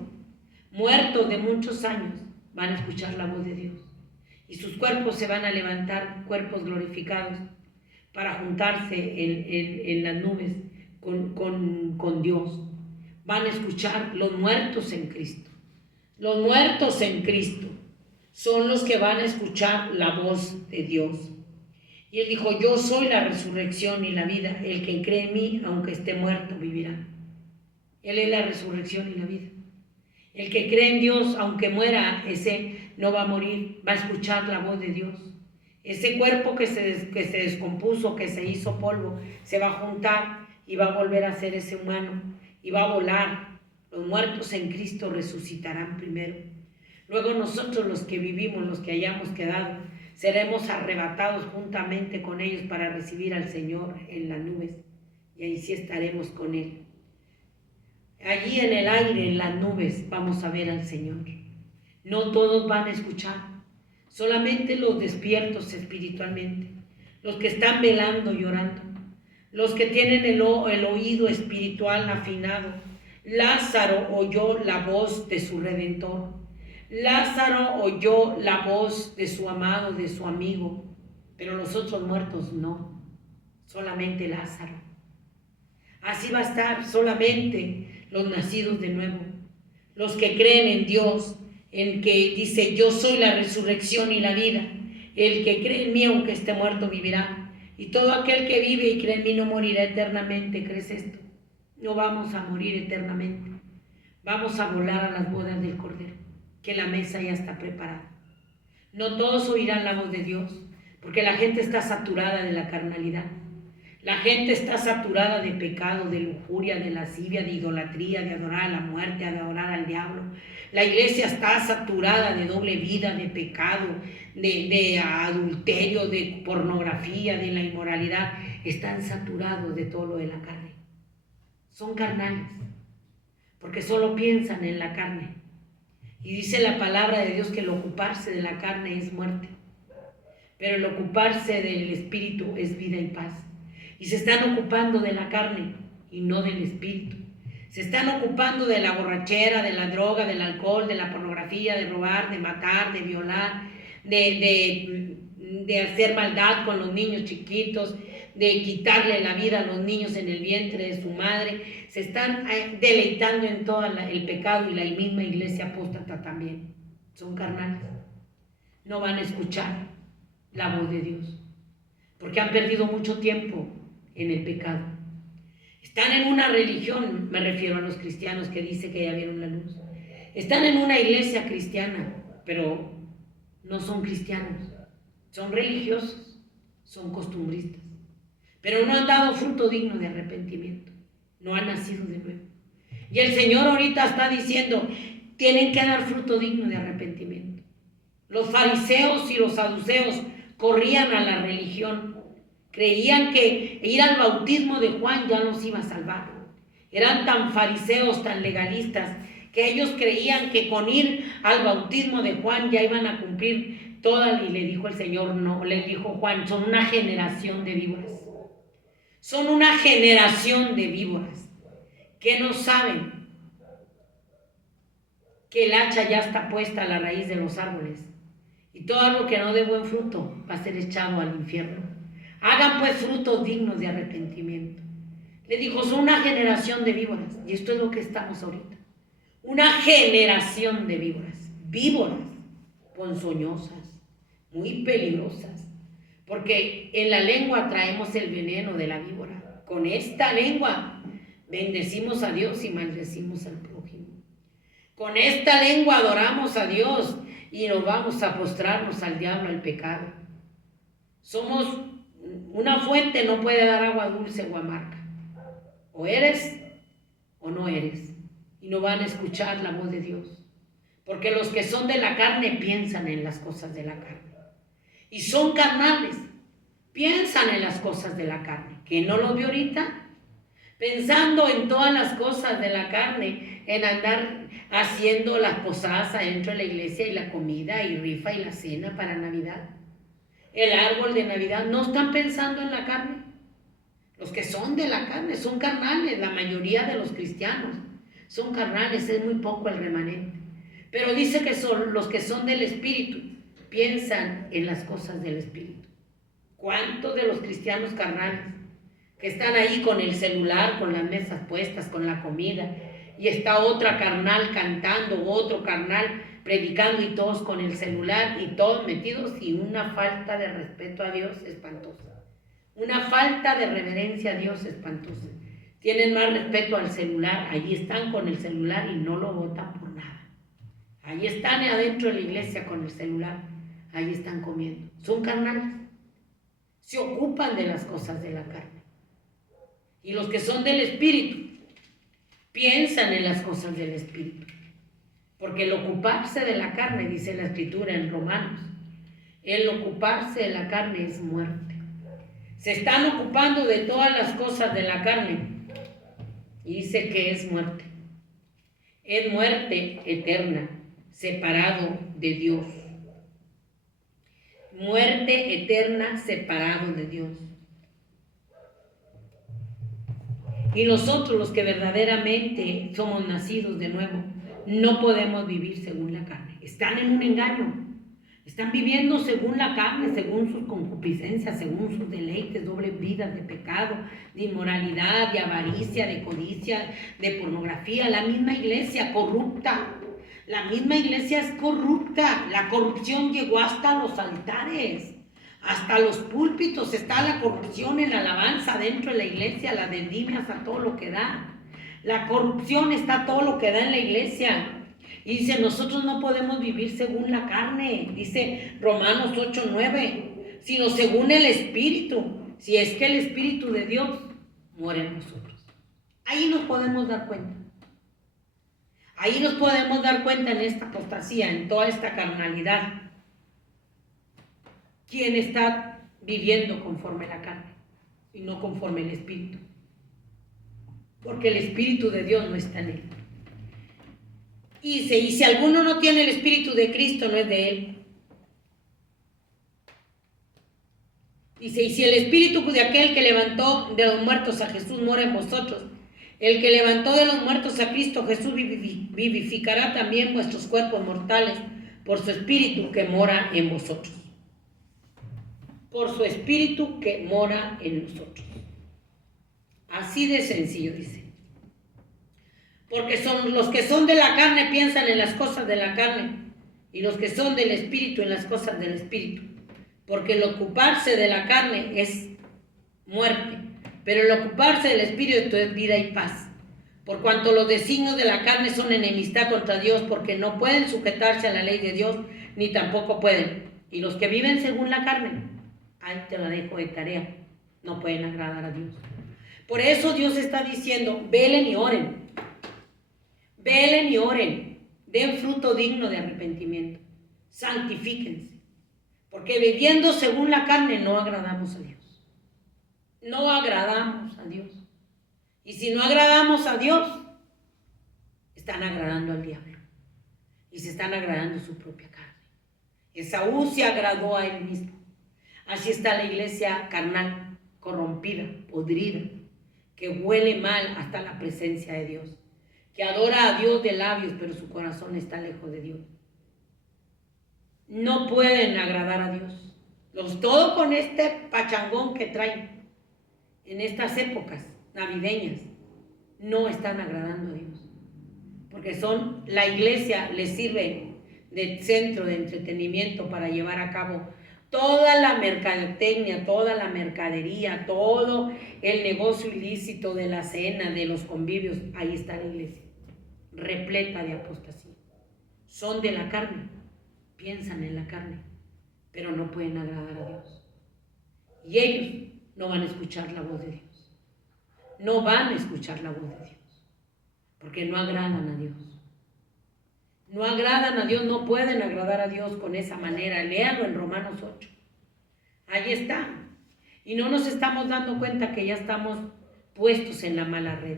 muertos de muchos años, van a escuchar la voz de Dios. Y sus cuerpos se van a levantar, cuerpos glorificados, para juntarse en las nubes con Dios. Van a escuchar los muertos en Cristo. Los muertos en Cristo son los que van a escuchar la voz de Dios. Y él dijo, yo soy la resurrección y la vida. El que cree en mí, aunque esté muerto, vivirá. Él es la resurrección y la vida. El que cree en Dios, aunque muera, ese no va a morir, va a escuchar la voz de Dios. Ese cuerpo que se descompuso, que se hizo polvo, se va a juntar y va a volver a ser ese humano y va a volar. Los muertos en Cristo resucitarán primero. Luego nosotros, los que vivimos, los que hayamos quedado, seremos arrebatados juntamente con ellos para recibir al Señor en las nubes. Y ahí sí estaremos con Él. Allí en el aire, en las nubes, vamos a ver al Señor. No todos van a escuchar. Solamente los despiertos espiritualmente, los que están velando, llorando, los que tienen el oído espiritual afinado. Lázaro oyó la voz de su Redentor. Lázaro oyó la voz de su amado, de su amigo, pero los otros muertos no, solamente Lázaro. Así va a estar solamente los nacidos de nuevo, los que creen en Dios, en que dice, yo soy la resurrección y la vida. El que cree en mí, aunque esté muerto, vivirá. Y todo aquel que vive y cree en mí no morirá eternamente. ¿Crees esto? no vamos a morir eternamente. Vamos a volar a las bodas del Cordero, que la mesa ya está preparada. No todos oirán la voz de Dios, porque la gente está saturada de la carnalidad. La gente está saturada de pecado, de lujuria, de lascivia, de idolatría, de adorar a la muerte, de adorar al diablo. La iglesia está saturada de doble vida, de pecado, de adulterio, de pornografía, de la inmoralidad. Están saturados de todo lo de la carne. Son carnales, porque solo piensan en la carne. Y dice la palabra de Dios que el ocuparse de la carne es muerte, pero el ocuparse del espíritu es vida y paz. Y se están ocupando de la carne y no del espíritu. Se están ocupando de la borrachera, de la droga, del alcohol, de la pornografía, de robar, de matar, de violar, de hacer maldad con los niños chiquitos, de quitarle la vida a los niños en el vientre de su madre. Se están deleitando en todo el pecado, y la misma iglesia apóstata también. Son carnales. No van a escuchar la voz de Dios, porque han perdido mucho tiempo en el pecado. Están en una religión, me refiero a los cristianos que dice que ya vieron la luz. Están en una iglesia cristiana, pero no son cristianos. Son religiosos, son costumbristas, pero no han dado fruto digno de arrepentimiento. No han nacido de nuevo. Y el Señor ahorita está diciendo, tienen que dar fruto digno de arrepentimiento. Los fariseos y los saduceos corrían a la religión. Creían que ir al bautismo de Juan ya los iba a salvar. Eran tan fariseos, tan legalistas, que ellos creían que con ir al bautismo de Juan ya iban a cumplir toda. Y le dijo el Señor, no, le dijo Juan, son una generación de víboras. Son una generación de víboras que no saben que el hacha ya está puesta a la raíz de los árboles, y todo lo que no dé buen fruto va a ser echado al infierno. Hagan pues frutos dignos de arrepentimiento. Le dijo, son una generación de víboras, y esto es lo que estamos ahorita. Una generación de víboras, víboras ponzoñosas, muy peligrosas, porque en la lengua traemos el veneno de la víbora. Con esta lengua bendecimos a Dios y maldecimos al prójimo. Con esta lengua adoramos a Dios y nos vamos a postrarnos al diablo, al pecado. Somos una fuente, no puede dar agua dulce o amarga. O eres o no eres. Y no van a escuchar la voz de Dios. Porque los que son de la carne piensan en las cosas de la carne. Y son carnales. Piensan en las cosas de la carne. ¿Que no lo vio ahorita? Pensando en todas las cosas de la carne, en andar haciendo las posadas adentro de la iglesia, y la comida y rifa y la cena para Navidad, el árbol de Navidad. No están pensando en la carne. Los que son de la carne son carnales. La mayoría de los cristianos son carnales, es muy poco el remanente. Pero dice que son los que son del Espíritu, piensan en las cosas del Espíritu. ¿Cuántos de los cristianos carnales que están ahí con el celular, con las mesas puestas, con la comida, y está otra carnal cantando, otro carnal predicando, y todos con el celular y todos metidos, y una falta de respeto a Dios espantosa, una falta de reverencia a Dios espantosa? Tienen más respeto al celular, allí están con el celular y no lo botan por nada. Allí están adentro de la iglesia con el celular, allí están comiendo. Son carnales, se ocupan de las cosas de la carne. Y los que son del Espíritu piensan en las cosas del Espíritu. Porque el ocuparse de la carne, dice la Escritura en Romanos, el ocuparse de la carne es muerte. Se están ocupando de todas las cosas de la carne, y dice que es muerte. Es muerte eterna, separado de Dios. Muerte eterna, separado de Dios. Y nosotros, los que verdaderamente somos nacidos de nuevo, no podemos vivir según la carne. Están en un engaño. Están viviendo según la carne, según sus concupiscencias, según sus deleites, dobles vidas de pecado, de inmoralidad, de avaricia, de codicia, de pornografía. La misma iglesia corrupta. La misma iglesia es corrupta. La corrupción llegó hasta los altares. Hasta los púlpitos está la corrupción en la alabanza dentro de la iglesia, las vendimias a todo lo que da. La corrupción está todo lo que da en la iglesia. Y dice, nosotros no podemos vivir según la carne, dice Romanos 8:9, sino según el Espíritu. Si es que el Espíritu de Dios mora en nosotros. Ahí nos podemos dar cuenta. Ahí nos podemos dar cuenta en esta apostasía, en toda esta carnalidad. ¿Quién está viviendo conforme la carne y no conforme el Espíritu? Porque el Espíritu de Dios no está en él. Y si alguno no tiene el Espíritu de Cristo, no es de él. Dice, y si el Espíritu de aquel que levantó de los muertos a Jesús mora en vosotros, el que levantó de los muertos a Cristo Jesús vivificará también vuestros cuerpos mortales por su Espíritu que mora en vosotros. Por su Espíritu que mora en nosotros. Así de sencillo dice. Porque son los que son de la carne piensan en las cosas de la carne, y los que son del Espíritu en las cosas del Espíritu. Porque el ocuparse de la carne es muerte, pero el ocuparse del Espíritu es vida y paz. Por cuanto los designios de la carne son enemistad contra Dios, porque no pueden sujetarse a la ley de Dios, ni tampoco pueden. Y los que viven según la carne, ahí te la dejo de tarea, no pueden agradar a Dios. Por eso Dios está diciendo, velen y oren. Velen y oren, den fruto digno de arrepentimiento, santifíquense, porque viviendo según la carne no agradamos a Dios. No agradamos a Dios. Y si no agradamos a Dios, están agradando al diablo y se están agradando su propia carne. Esaú se agradó a él mismo. Así está la iglesia carnal, corrompida, podrida, que huele mal hasta la presencia de Dios, que adora a Dios de labios, pero su corazón está lejos de Dios. No pueden agradar a Dios. Todo con este pachangón que traen en estas épocas navideñas, no están agradando a Dios. Porque la iglesia les sirve de centro de entretenimiento para llevar a cabo toda la mercadotecnia, toda la mercadería, todo el negocio ilícito de la cena, de los convivios. Ahí está la iglesia, repleta de apostasía. Son de la carne, piensan en la carne, pero no pueden agradar a Dios. Y ellos no van a escuchar la voz de Dios. No van a escuchar la voz de Dios, porque no agradan a Dios. No agradan a Dios, no pueden agradar a Dios con esa manera. Léalo en Romanos 8. Ahí está. Y no nos estamos dando cuenta que ya estamos puestos en la mala red.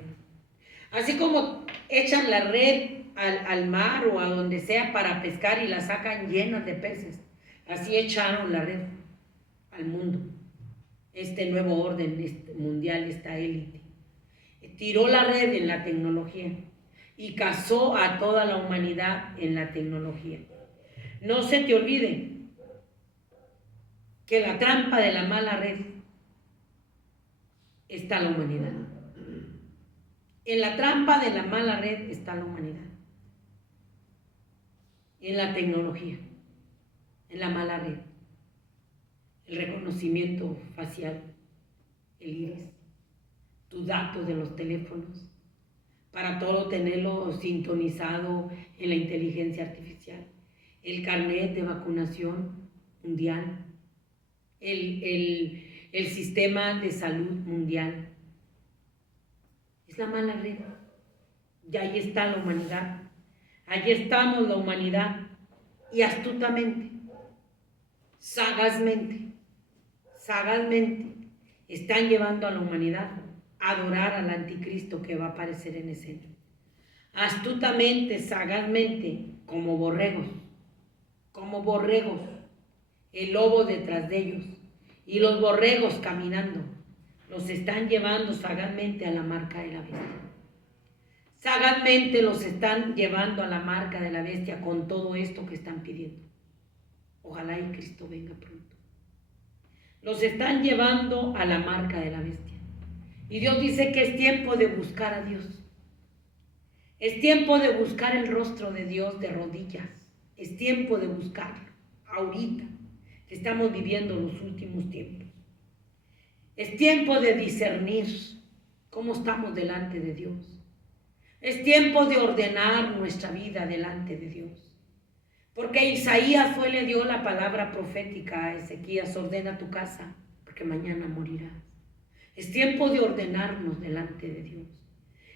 Así como echan la red al mar o a donde sea para pescar y la sacan llenas de peces, así echaron la red al mundo. Este nuevo orden mundial, esta élite, tiró la red en la tecnología y cazó a toda la humanidad en la tecnología. No se te olvide que la trampa de la mala red está la humanidad. En la trampa de la mala red está la humanidad. En la tecnología, en la mala red. El reconocimiento facial, el iris, tus datos de los teléfonos, para todo tenerlo sintonizado en la inteligencia artificial, el carnet de vacunación mundial, el sistema de salud mundial. Es la mala red. Y ahí está la humanidad. Allí estamos la humanidad. Y astutamente, sagazmente, están llevando a la humanidad a adorar al anticristo que va a aparecer en escena. Astutamente, sagazmente, como borregos, el lobo detrás de ellos y los borregos caminando, los están llevando sagazmente a la marca de la bestia. Sagazmente los están llevando a la marca de la bestia con todo esto que están pidiendo. Ojalá y Cristo venga pronto. Los están llevando a la marca de la bestia. Y Dios dice que es tiempo de buscar a Dios. Es tiempo de buscar el rostro de Dios de rodillas. Es tiempo de buscarlo. Ahorita que estamos viviendo los últimos tiempos. Es tiempo de discernir cómo estamos delante de Dios. Es tiempo de ordenar nuestra vida delante de Dios. Porque Isaías le dio la palabra profética a Ezequías: ordena tu casa, porque mañana morirás. Es tiempo de ordenarnos delante de Dios.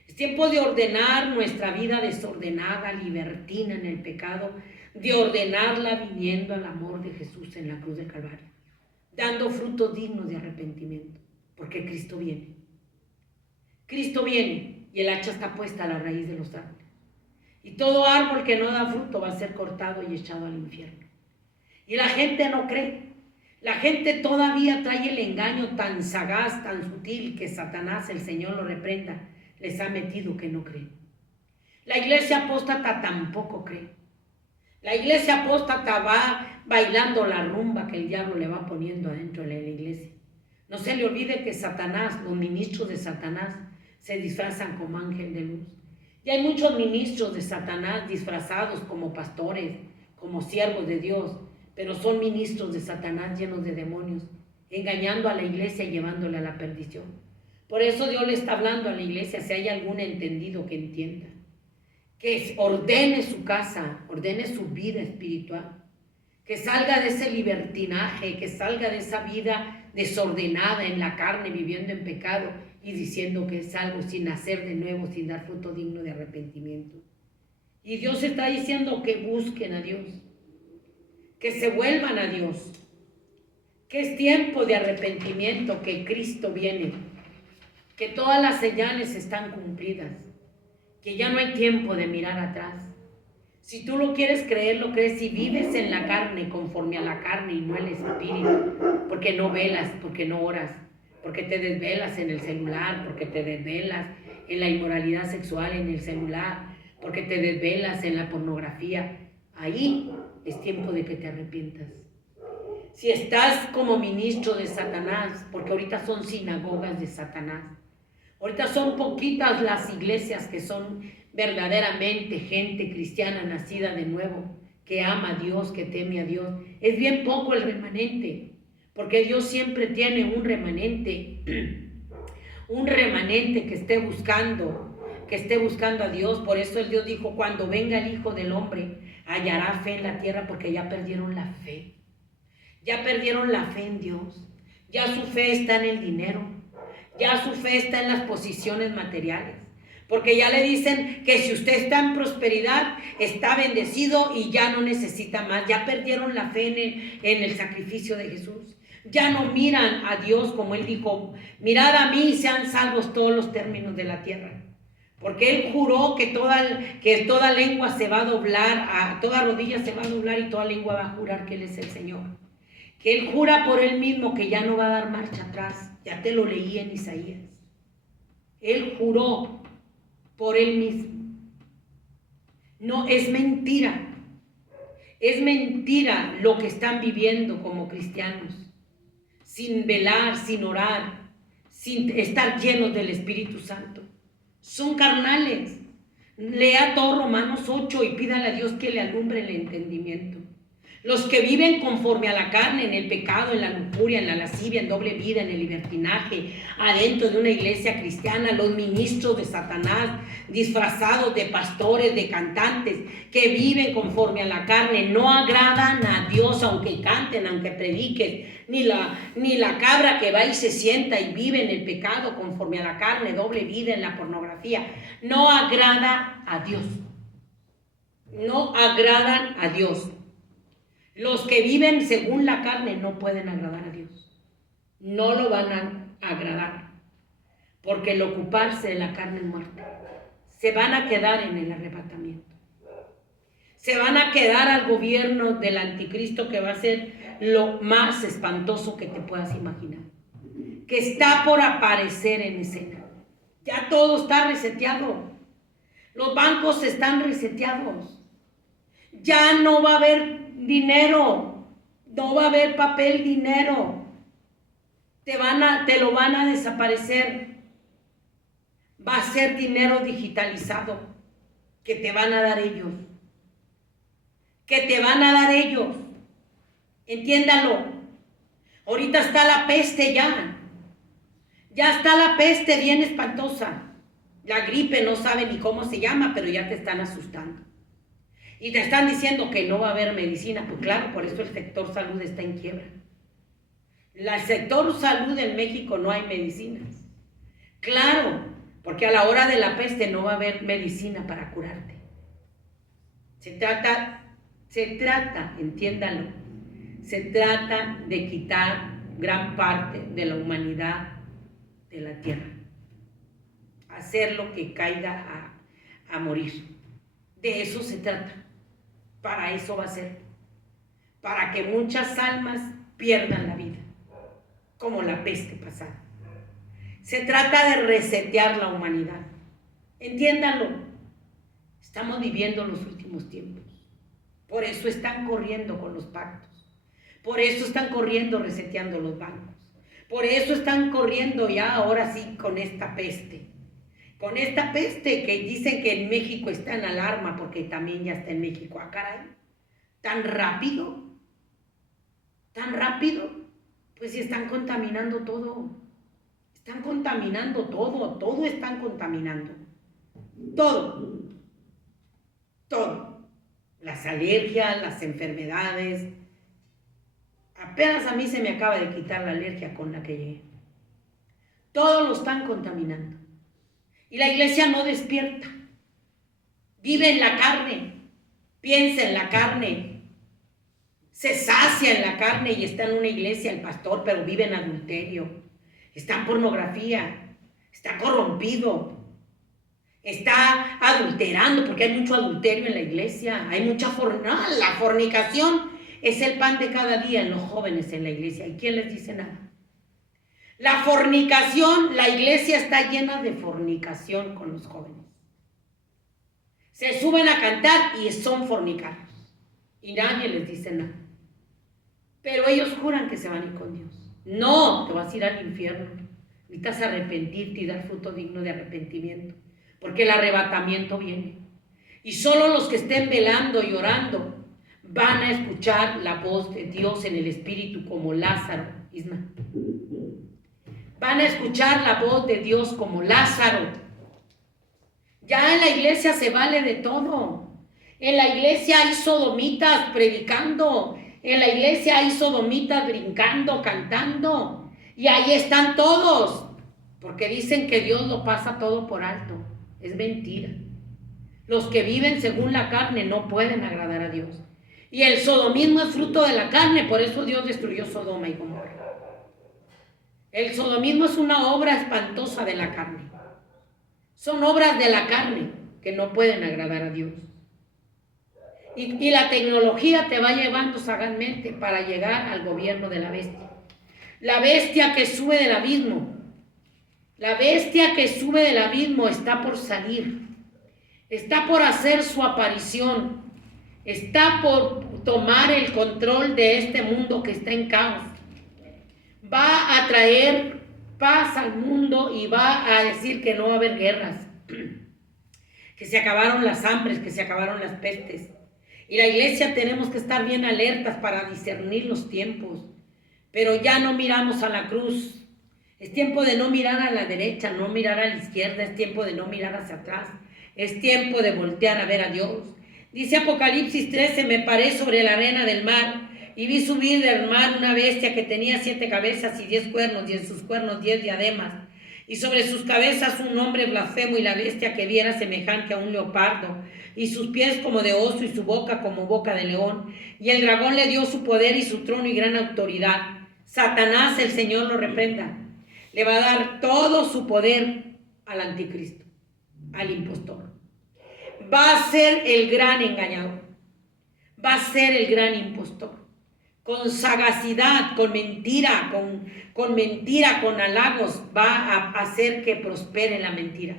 Es tiempo de ordenar nuestra vida desordenada, libertina en el pecado, de ordenarla viniendo al amor de Jesús en la cruz del Calvario, dando frutos dignos de arrepentimiento, porque Cristo viene. Cristo viene y el hacha está puesta a la raíz de los árboles. Y todo árbol que no da fruto va a ser cortado y echado al infierno. Y la gente no cree. La gente todavía trae el engaño tan sagaz, tan sutil, que Satanás, el Señor lo reprenda, les ha metido que no creen. La iglesia apóstata tampoco cree. La iglesia apóstata va bailando la rumba que el diablo le va poniendo adentro de la iglesia. No se le olvide que Satanás, los ministros de Satanás, se disfrazan como ángel de luz. Y hay muchos ministros de Satanás disfrazados como pastores, como siervos de Dios, pero son ministros de Satanás llenos de demonios, engañando a la iglesia y llevándola a la perdición. Por eso Dios le está hablando a la iglesia, si hay algún entendido que entienda, que ordene su casa, ordene su vida espiritual, que salga de ese libertinaje, que salga de esa vida desordenada en la carne, viviendo en pecado y diciendo que es algo sin nacer de nuevo, sin dar fruto digno de arrepentimiento. Y Dios está diciendo que busquen a Dios, que se vuelvan a Dios, que es tiempo de arrepentimiento, que Cristo viene, que todas las señales están cumplidas, que ya no hay tiempo de mirar atrás. Si tú lo quieres creer, lo crees. Si vives en la carne, conforme a la carne y no el espíritu, porque no velas, porque no oras, porque te desvelas en el celular, porque te desvelas en la inmoralidad sexual en el celular, porque te desvelas en la pornografía, ahí es tiempo de que te arrepientas. Si estás como ministro de Satanás, porque ahorita son sinagogas de Satanás, ahorita son poquitas las iglesias que son verdaderamente gente cristiana nacida de nuevo, que ama a Dios, que teme a Dios. Es bien poco el remanente, porque Dios siempre tiene un remanente que esté buscando a Dios. Por eso el Dios dijo: cuando venga el Hijo del Hombre, hallará fe en la tierra, porque ya perdieron la fe. Ya perdieron la fe en Dios. Ya su fe está en el dinero. Ya su fe está en las posiciones materiales. Porque ya le dicen que si usted está en prosperidad, está bendecido y ya no necesita más. Ya perdieron la fe en el sacrificio de Jesús. Ya no miran a Dios como Él dijo: mirad a mí y sean salvos todos los términos de la tierra. Porque Él juró que toda lengua se va a doblar, toda rodilla se va a doblar y toda lengua va a jurar que Él es el Señor. Que Él jura por Él mismo que ya no va a dar marcha atrás. Ya te lo leí en Isaías. Él juró por Él mismo. No, es mentira. Es mentira lo que están viviendo como cristianos. Sin velar, sin orar, sin estar llenos del Espíritu Santo. Son carnales. Lea todo Romanos 8 y pídale a Dios que le alumbre el entendimiento. Los que viven conforme a la carne, en el pecado, en la lujuria, en la lascivia, en doble vida, en el libertinaje, adentro de una iglesia cristiana, los ministros de Satanás, disfrazados de pastores, de cantantes, que viven conforme a la carne, no agradan a Dios, aunque canten, aunque prediquen, ni la cabra que va y se sienta y vive en el pecado conforme a la carne, doble vida, en la pornografía, no agrada a Dios. No agradan a Dios. Los que viven según la carne no pueden agradar a Dios. No lo van a agradar. Porque el ocuparse de la carne es muerte. Se van a quedar en el arrebatamiento. Se van a quedar al gobierno del anticristo, que va a ser lo más espantoso que te puedas imaginar. Que está por aparecer en escena. Ya todo está reseteado. Los bancos están reseteados. Ya no va a haber dinero, no va a haber papel dinero, te lo van a desaparecer. Va a ser dinero digitalizado que te van a dar ellos, entiéndalo. Ahorita está la peste, ya está la peste bien espantosa, La gripe no sabe ni cómo se llama, pero ya te están asustando. Y te están diciendo que no va a haber medicina. Pues claro, por eso el sector salud está en quiebra. El sector salud en México no hay medicinas. Claro, porque a la hora de la peste no va a haber medicina para curarte. Se trata, entiéndanlo, se trata de quitar gran parte de la humanidad de la tierra. Hacerlo que caiga a morir. De eso se trata. Para eso va a ser. Para que muchas almas pierdan la vida, como la peste pasada. Se trata de resetear la humanidad. Entiéndanlo. Estamos viviendo los últimos tiempos. Por eso están corriendo con los pactos. Por eso están corriendo reseteando los bancos. Por eso están corriendo ya ahora sí con esta peste. Con esta peste que dicen que en México está en alarma porque también ya está en México. ¡Ah, caray! ¿Tan rápido? ¿Tan rápido? Pues si están contaminando todo. Están contaminando todo están contaminando. Todo. Las alergias, las enfermedades. Apenas a mí se me acaba de quitar la alergia con la que llegué. Todo lo están contaminando. Y la iglesia no despierta. Vive en la carne. Piensa en la carne. Se sacia en la carne y está en una iglesia el pastor, pero vive en adulterio. Está en pornografía. Está corrompido. Está adulterando, porque hay mucho adulterio en la iglesia. Hay mucha la fornicación es el pan de cada día en los jóvenes en la iglesia. ¿Y quién les dice nada? La fornicación, la iglesia está llena de fornicación con los jóvenes. Se suben a cantar y son fornicarios. Y nadie les dice nada. Pero ellos juran que se van a ir con Dios. No, te vas a ir al infierno. Necesitas arrepentirte y dar fruto digno de arrepentimiento. Porque el arrebatamiento viene. Y solo los que estén velando y orando van a escuchar la voz de Dios en el Espíritu como Lázaro. Isma. Van a escuchar la voz de Dios como Lázaro. Ya en la iglesia se vale de todo. En la iglesia hay sodomitas predicando. En la iglesia hay sodomitas brincando, cantando. Y ahí están todos. Porque dicen que Dios lo pasa todo por alto. Es mentira. Los que viven según la carne no pueden agradar a Dios. Y el sodomismo es fruto de la carne. Por eso Dios destruyó Sodoma y Gomorra. El sodomismo es una obra espantosa de la carne. Son obras de la carne que no pueden agradar a Dios. Y la tecnología te va llevando sagazmente para llegar al gobierno de la bestia. La bestia que sube del abismo. La bestia que sube del abismo está por salir. Está por hacer su aparición. Está por tomar el control de este mundo que está en caos. Va a traer paz al mundo y va a decir que no va a haber guerras, que se acabaron las hambres, que se acabaron las pestes. Y la iglesia tenemos que estar bien alertas para discernir los tiempos, pero ya no miramos a la cruz. Es tiempo de no mirar a la derecha, no mirar a la izquierda, es tiempo de no mirar hacia atrás, es tiempo de voltear a ver a Dios. Dice Apocalipsis 13, me paré sobre la arena del mar, y vi subir del mar una bestia que tenía 7 cabezas y 10 cuernos, y en sus cuernos 10 diademas. Y sobre sus cabezas un hombre blasfemo, y la bestia que viera semejante a un leopardo, y sus pies como de oso, y su boca como boca de león. Y el dragón le dio su poder y su trono y gran autoridad. Satanás, el Señor lo reprenda. Le va a dar todo su poder al anticristo, al impostor. Va a ser el gran engañador. Va a ser el gran impostor. Con sagacidad, con mentira, con halagos, va a hacer que prospere la mentira.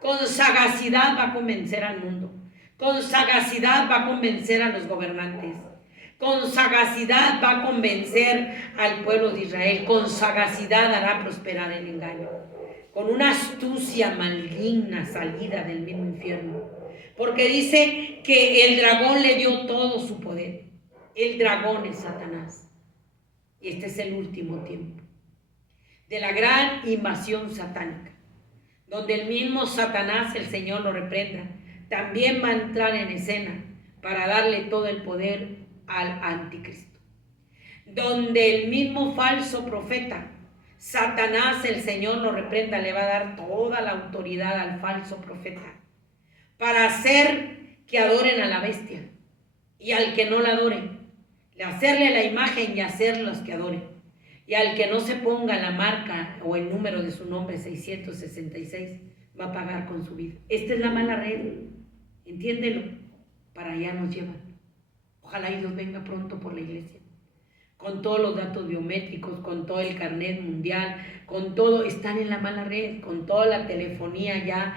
Con sagacidad va a convencer al mundo. Con sagacidad va a convencer a los gobernantes. Con sagacidad va a convencer al pueblo de Israel. Con sagacidad hará prosperar el engaño. Con una astucia maligna salida del mismo infierno. Porque dice que el dragón le dio todo su poder. El dragón es Satanás. Y este es el último tiempo de la gran invasión satánica, donde el mismo Satanás, el Señor lo reprenda, también va a entrar en escena para darle todo el poder al anticristo. Donde el mismo falso profeta, Satanás, el Señor lo reprenda, le va a dar toda la autoridad al falso profeta para hacer que adoren a la bestia y al que no la adore, hacerle la imagen y hacer los que adoren. Y al que no se ponga la marca o el número de su nombre 666 va a pagar con su vida. Esta es la mala red, entiéndelo, para allá nos llevan. Ojalá Dios venga pronto por la iglesia, con todos los datos biométricos, con todo el carnet mundial, con todo, están en la mala red, con toda la telefonía ya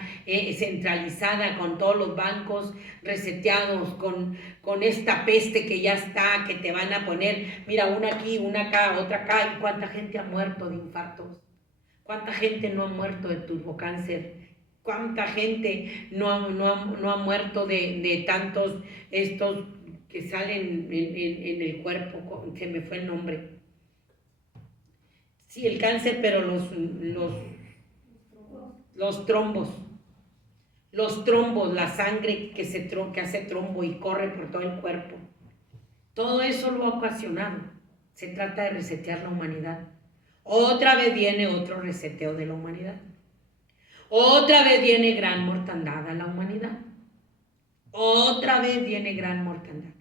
centralizada, con todos los bancos reseteados, con esta peste que ya está, que te van a poner, mira, una aquí, una acá, otra acá, y cuánta gente ha muerto de infartos, cuánta gente no ha muerto de turbocáncer, cuánta gente no ha muerto de tantos estos que salen en el cuerpo, se me fue el nombre. Sí, el cáncer, pero los trombos, la sangre que hace trombo y corre por todo el cuerpo. Todo eso lo ha ocasionado. Se trata de resetear la humanidad. Otra vez viene otro reseteo de la humanidad. Otra vez viene gran mortandad a la humanidad. Otra vez viene gran mortandad.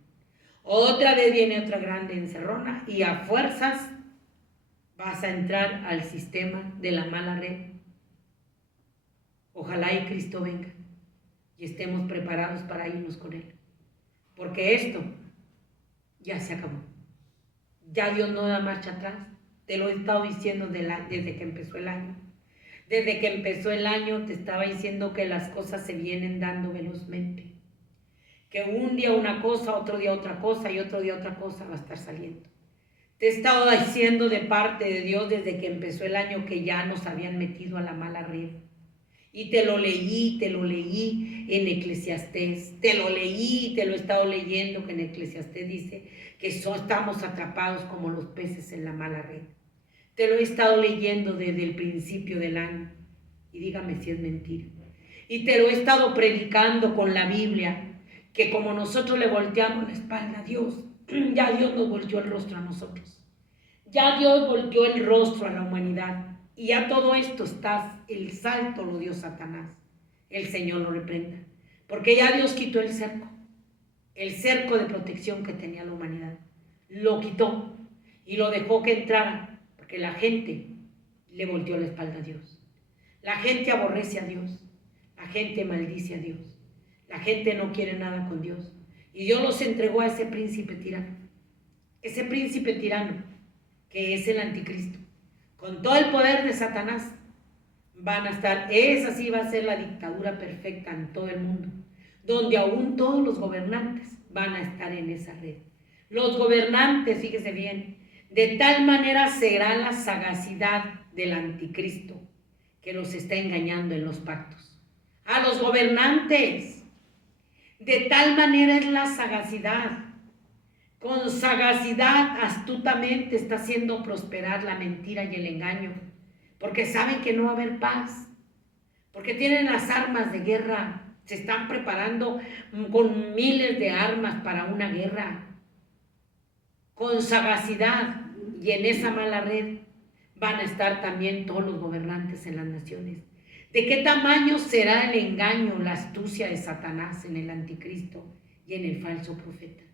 Otra vez viene otra grande encerrona y a fuerzas vas a entrar al sistema de la mala red. Ojalá y Cristo venga y estemos preparados para irnos con Él. Porque esto ya se acabó. Ya Dios no da marcha atrás. Te lo he estado diciendo desde que empezó el año. Desde que empezó el año te estaba diciendo que las cosas se vienen dando velozmente. Que un día una cosa, otro día otra cosa y otro día otra cosa va a estar saliendo. Te he estado diciendo de parte de Dios desde que empezó el año que ya nos habían metido a la mala red. Y te lo leí en Eclesiastés. Te lo leí, te lo he estado leyendo que en Eclesiastés dice que estamos atrapados como los peces en la mala red. Te lo he estado leyendo desde el principio del año. Y dígame si es mentira. Y te lo he estado predicando con la Biblia, que como nosotros le volteamos la espalda a Dios, ya Dios nos volteó el rostro a nosotros. Ya Dios volteó el rostro a la humanidad. Y ya todo esto está, el salto lo dio Satanás. El Señor lo reprenda. Porque ya Dios quitó el cerco de protección que tenía la humanidad. Lo quitó y lo dejó que entrara, porque la gente le volteó la espalda a Dios. La gente aborrece a Dios. La gente maldice a Dios. La gente no quiere nada con Dios. Y Dios los entregó a ese príncipe tirano. Ese príncipe tirano, que es el anticristo. Con todo el poder de Satanás, van a estar, esa sí va a ser la dictadura perfecta en todo el mundo. Donde aún todos los gobernantes van a estar en esa red. Los gobernantes, fíjese bien, de tal manera será la sagacidad del anticristo que los está engañando en los pactos. A los gobernantes. De tal manera es la sagacidad. Con sagacidad, astutamente está haciendo prosperar la mentira y el engaño. Porque saben que no va a haber paz. Porque tienen las armas de guerra. Se están preparando con miles de armas para una guerra. Con sagacidad. Y en esa mala red van a estar también todos los gobernantes en las naciones. ¿De qué tamaño será el engaño, la astucia de Satanás en el anticristo y en el falso profeta?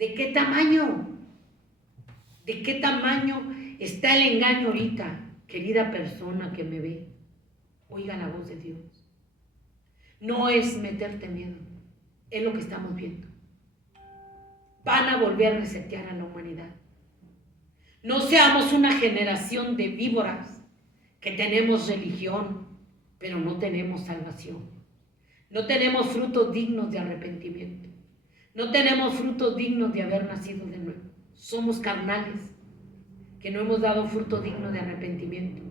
¿De qué tamaño? ¿De qué tamaño está el engaño ahorita? Querida persona que me ve, oiga la voz de Dios. No es meterte miedo, es lo que estamos viendo. Van a volver a resetear a la humanidad. No seamos una generación de víboras que tenemos religión, pero no tenemos salvación. No tenemos frutos dignos de arrepentimiento. No tenemos frutos dignos de haber nacido de nuevo. Somos carnales, que no hemos dado fruto digno de arrepentimiento,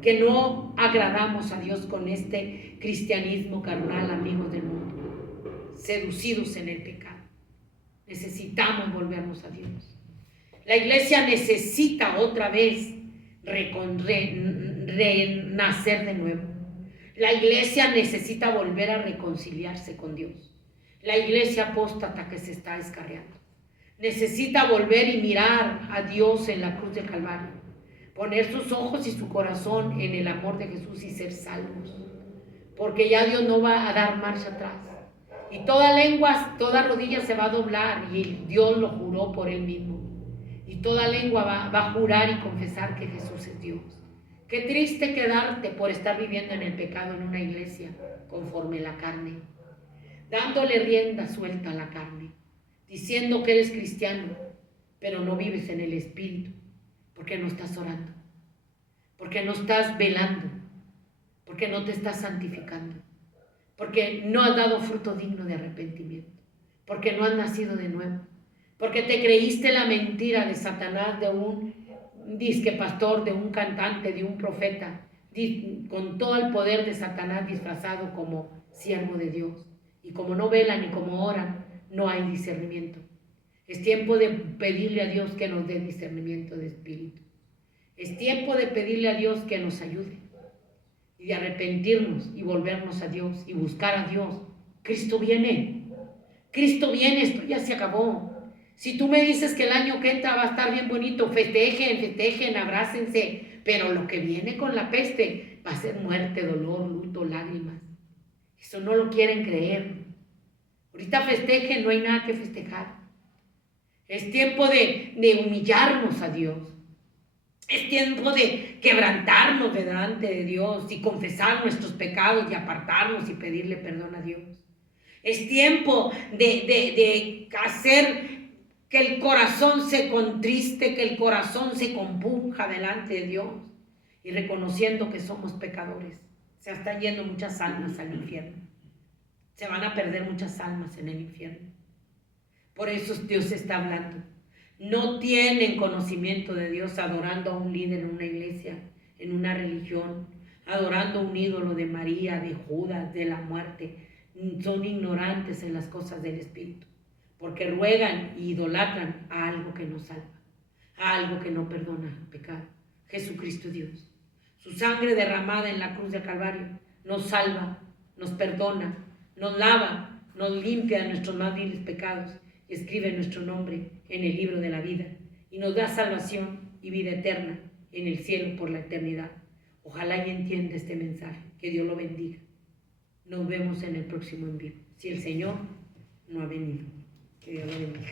que no agradamos a Dios con este cristianismo carnal, amigos del mundo, seducidos en el pecado. Necesitamos volvernos a Dios. La iglesia necesita otra vez renacer de nuevo. La iglesia necesita volver a reconciliarse con Dios. La iglesia apóstata que se está escarriando necesita volver y mirar a Dios en la cruz del Calvario, poner sus ojos y su corazón en el amor de Jesús y ser salvos, porque ya Dios no va a dar marcha atrás. Y toda lengua, toda rodilla se va a doblar, y Dios lo juró por él mismo. Y toda lengua va a jurar y confesar que Jesús es Dios. Qué triste quedarte por estar viviendo en el pecado en una iglesia conforme la carne, dándole rienda suelta a la carne, diciendo que eres cristiano, pero no vives en el Espíritu, porque no estás orando, porque no estás velando, porque no te estás santificando, porque no has dado fruto digno de arrepentimiento, porque no has nacido de nuevo, porque te creíste la mentira de Satanás, de un disque pastor, de un cantante, de un profeta, con todo el poder de Satanás disfrazado como siervo de Dios. Y como no velan ni como oran, no hay discernimiento. Es tiempo de pedirle a Dios que nos dé discernimiento de espíritu. Es tiempo de pedirle a Dios que nos ayude y de arrepentirnos y volvernos a Dios y buscar a Dios. Cristo viene, esto ya se acabó. Si tú me dices que el año que entra va a estar bien bonito, festejen, abrácense, pero lo que viene con la peste va a ser muerte, dolor, luto, lágrimas. Eso no lo quieren creer. Ahorita festejen, no hay nada que festejar. Es tiempo de humillarnos a Dios. Es tiempo de quebrantarnos delante de Dios y confesar nuestros pecados y apartarnos y pedirle perdón a Dios. Es tiempo de hacer que el corazón se contriste, que el corazón se compunja delante de Dios y reconociendo que somos pecadores. Se están yendo muchas almas al infierno. Se van a perder muchas almas en el infierno. Por eso Dios está hablando. No tienen conocimiento de Dios adorando a un líder en una iglesia, en una religión, adorando a un ídolo de María, de Judas, de la muerte. Son ignorantes en las cosas del Espíritu, porque ruegan e idolatran a algo que no salva, a algo que no perdona pecado. Jesucristo Dios. Su sangre derramada en la cruz del Calvario nos salva, nos perdona, nos lava, nos limpia de nuestros más viles pecados y escribe nuestro nombre en el libro de la vida y nos da salvación y vida eterna en el cielo por la eternidad. Ojalá y entienda este mensaje. Que Dios lo bendiga. Nos vemos en el próximo en vivo, si el Señor no ha venido. Que Dios lo bendiga.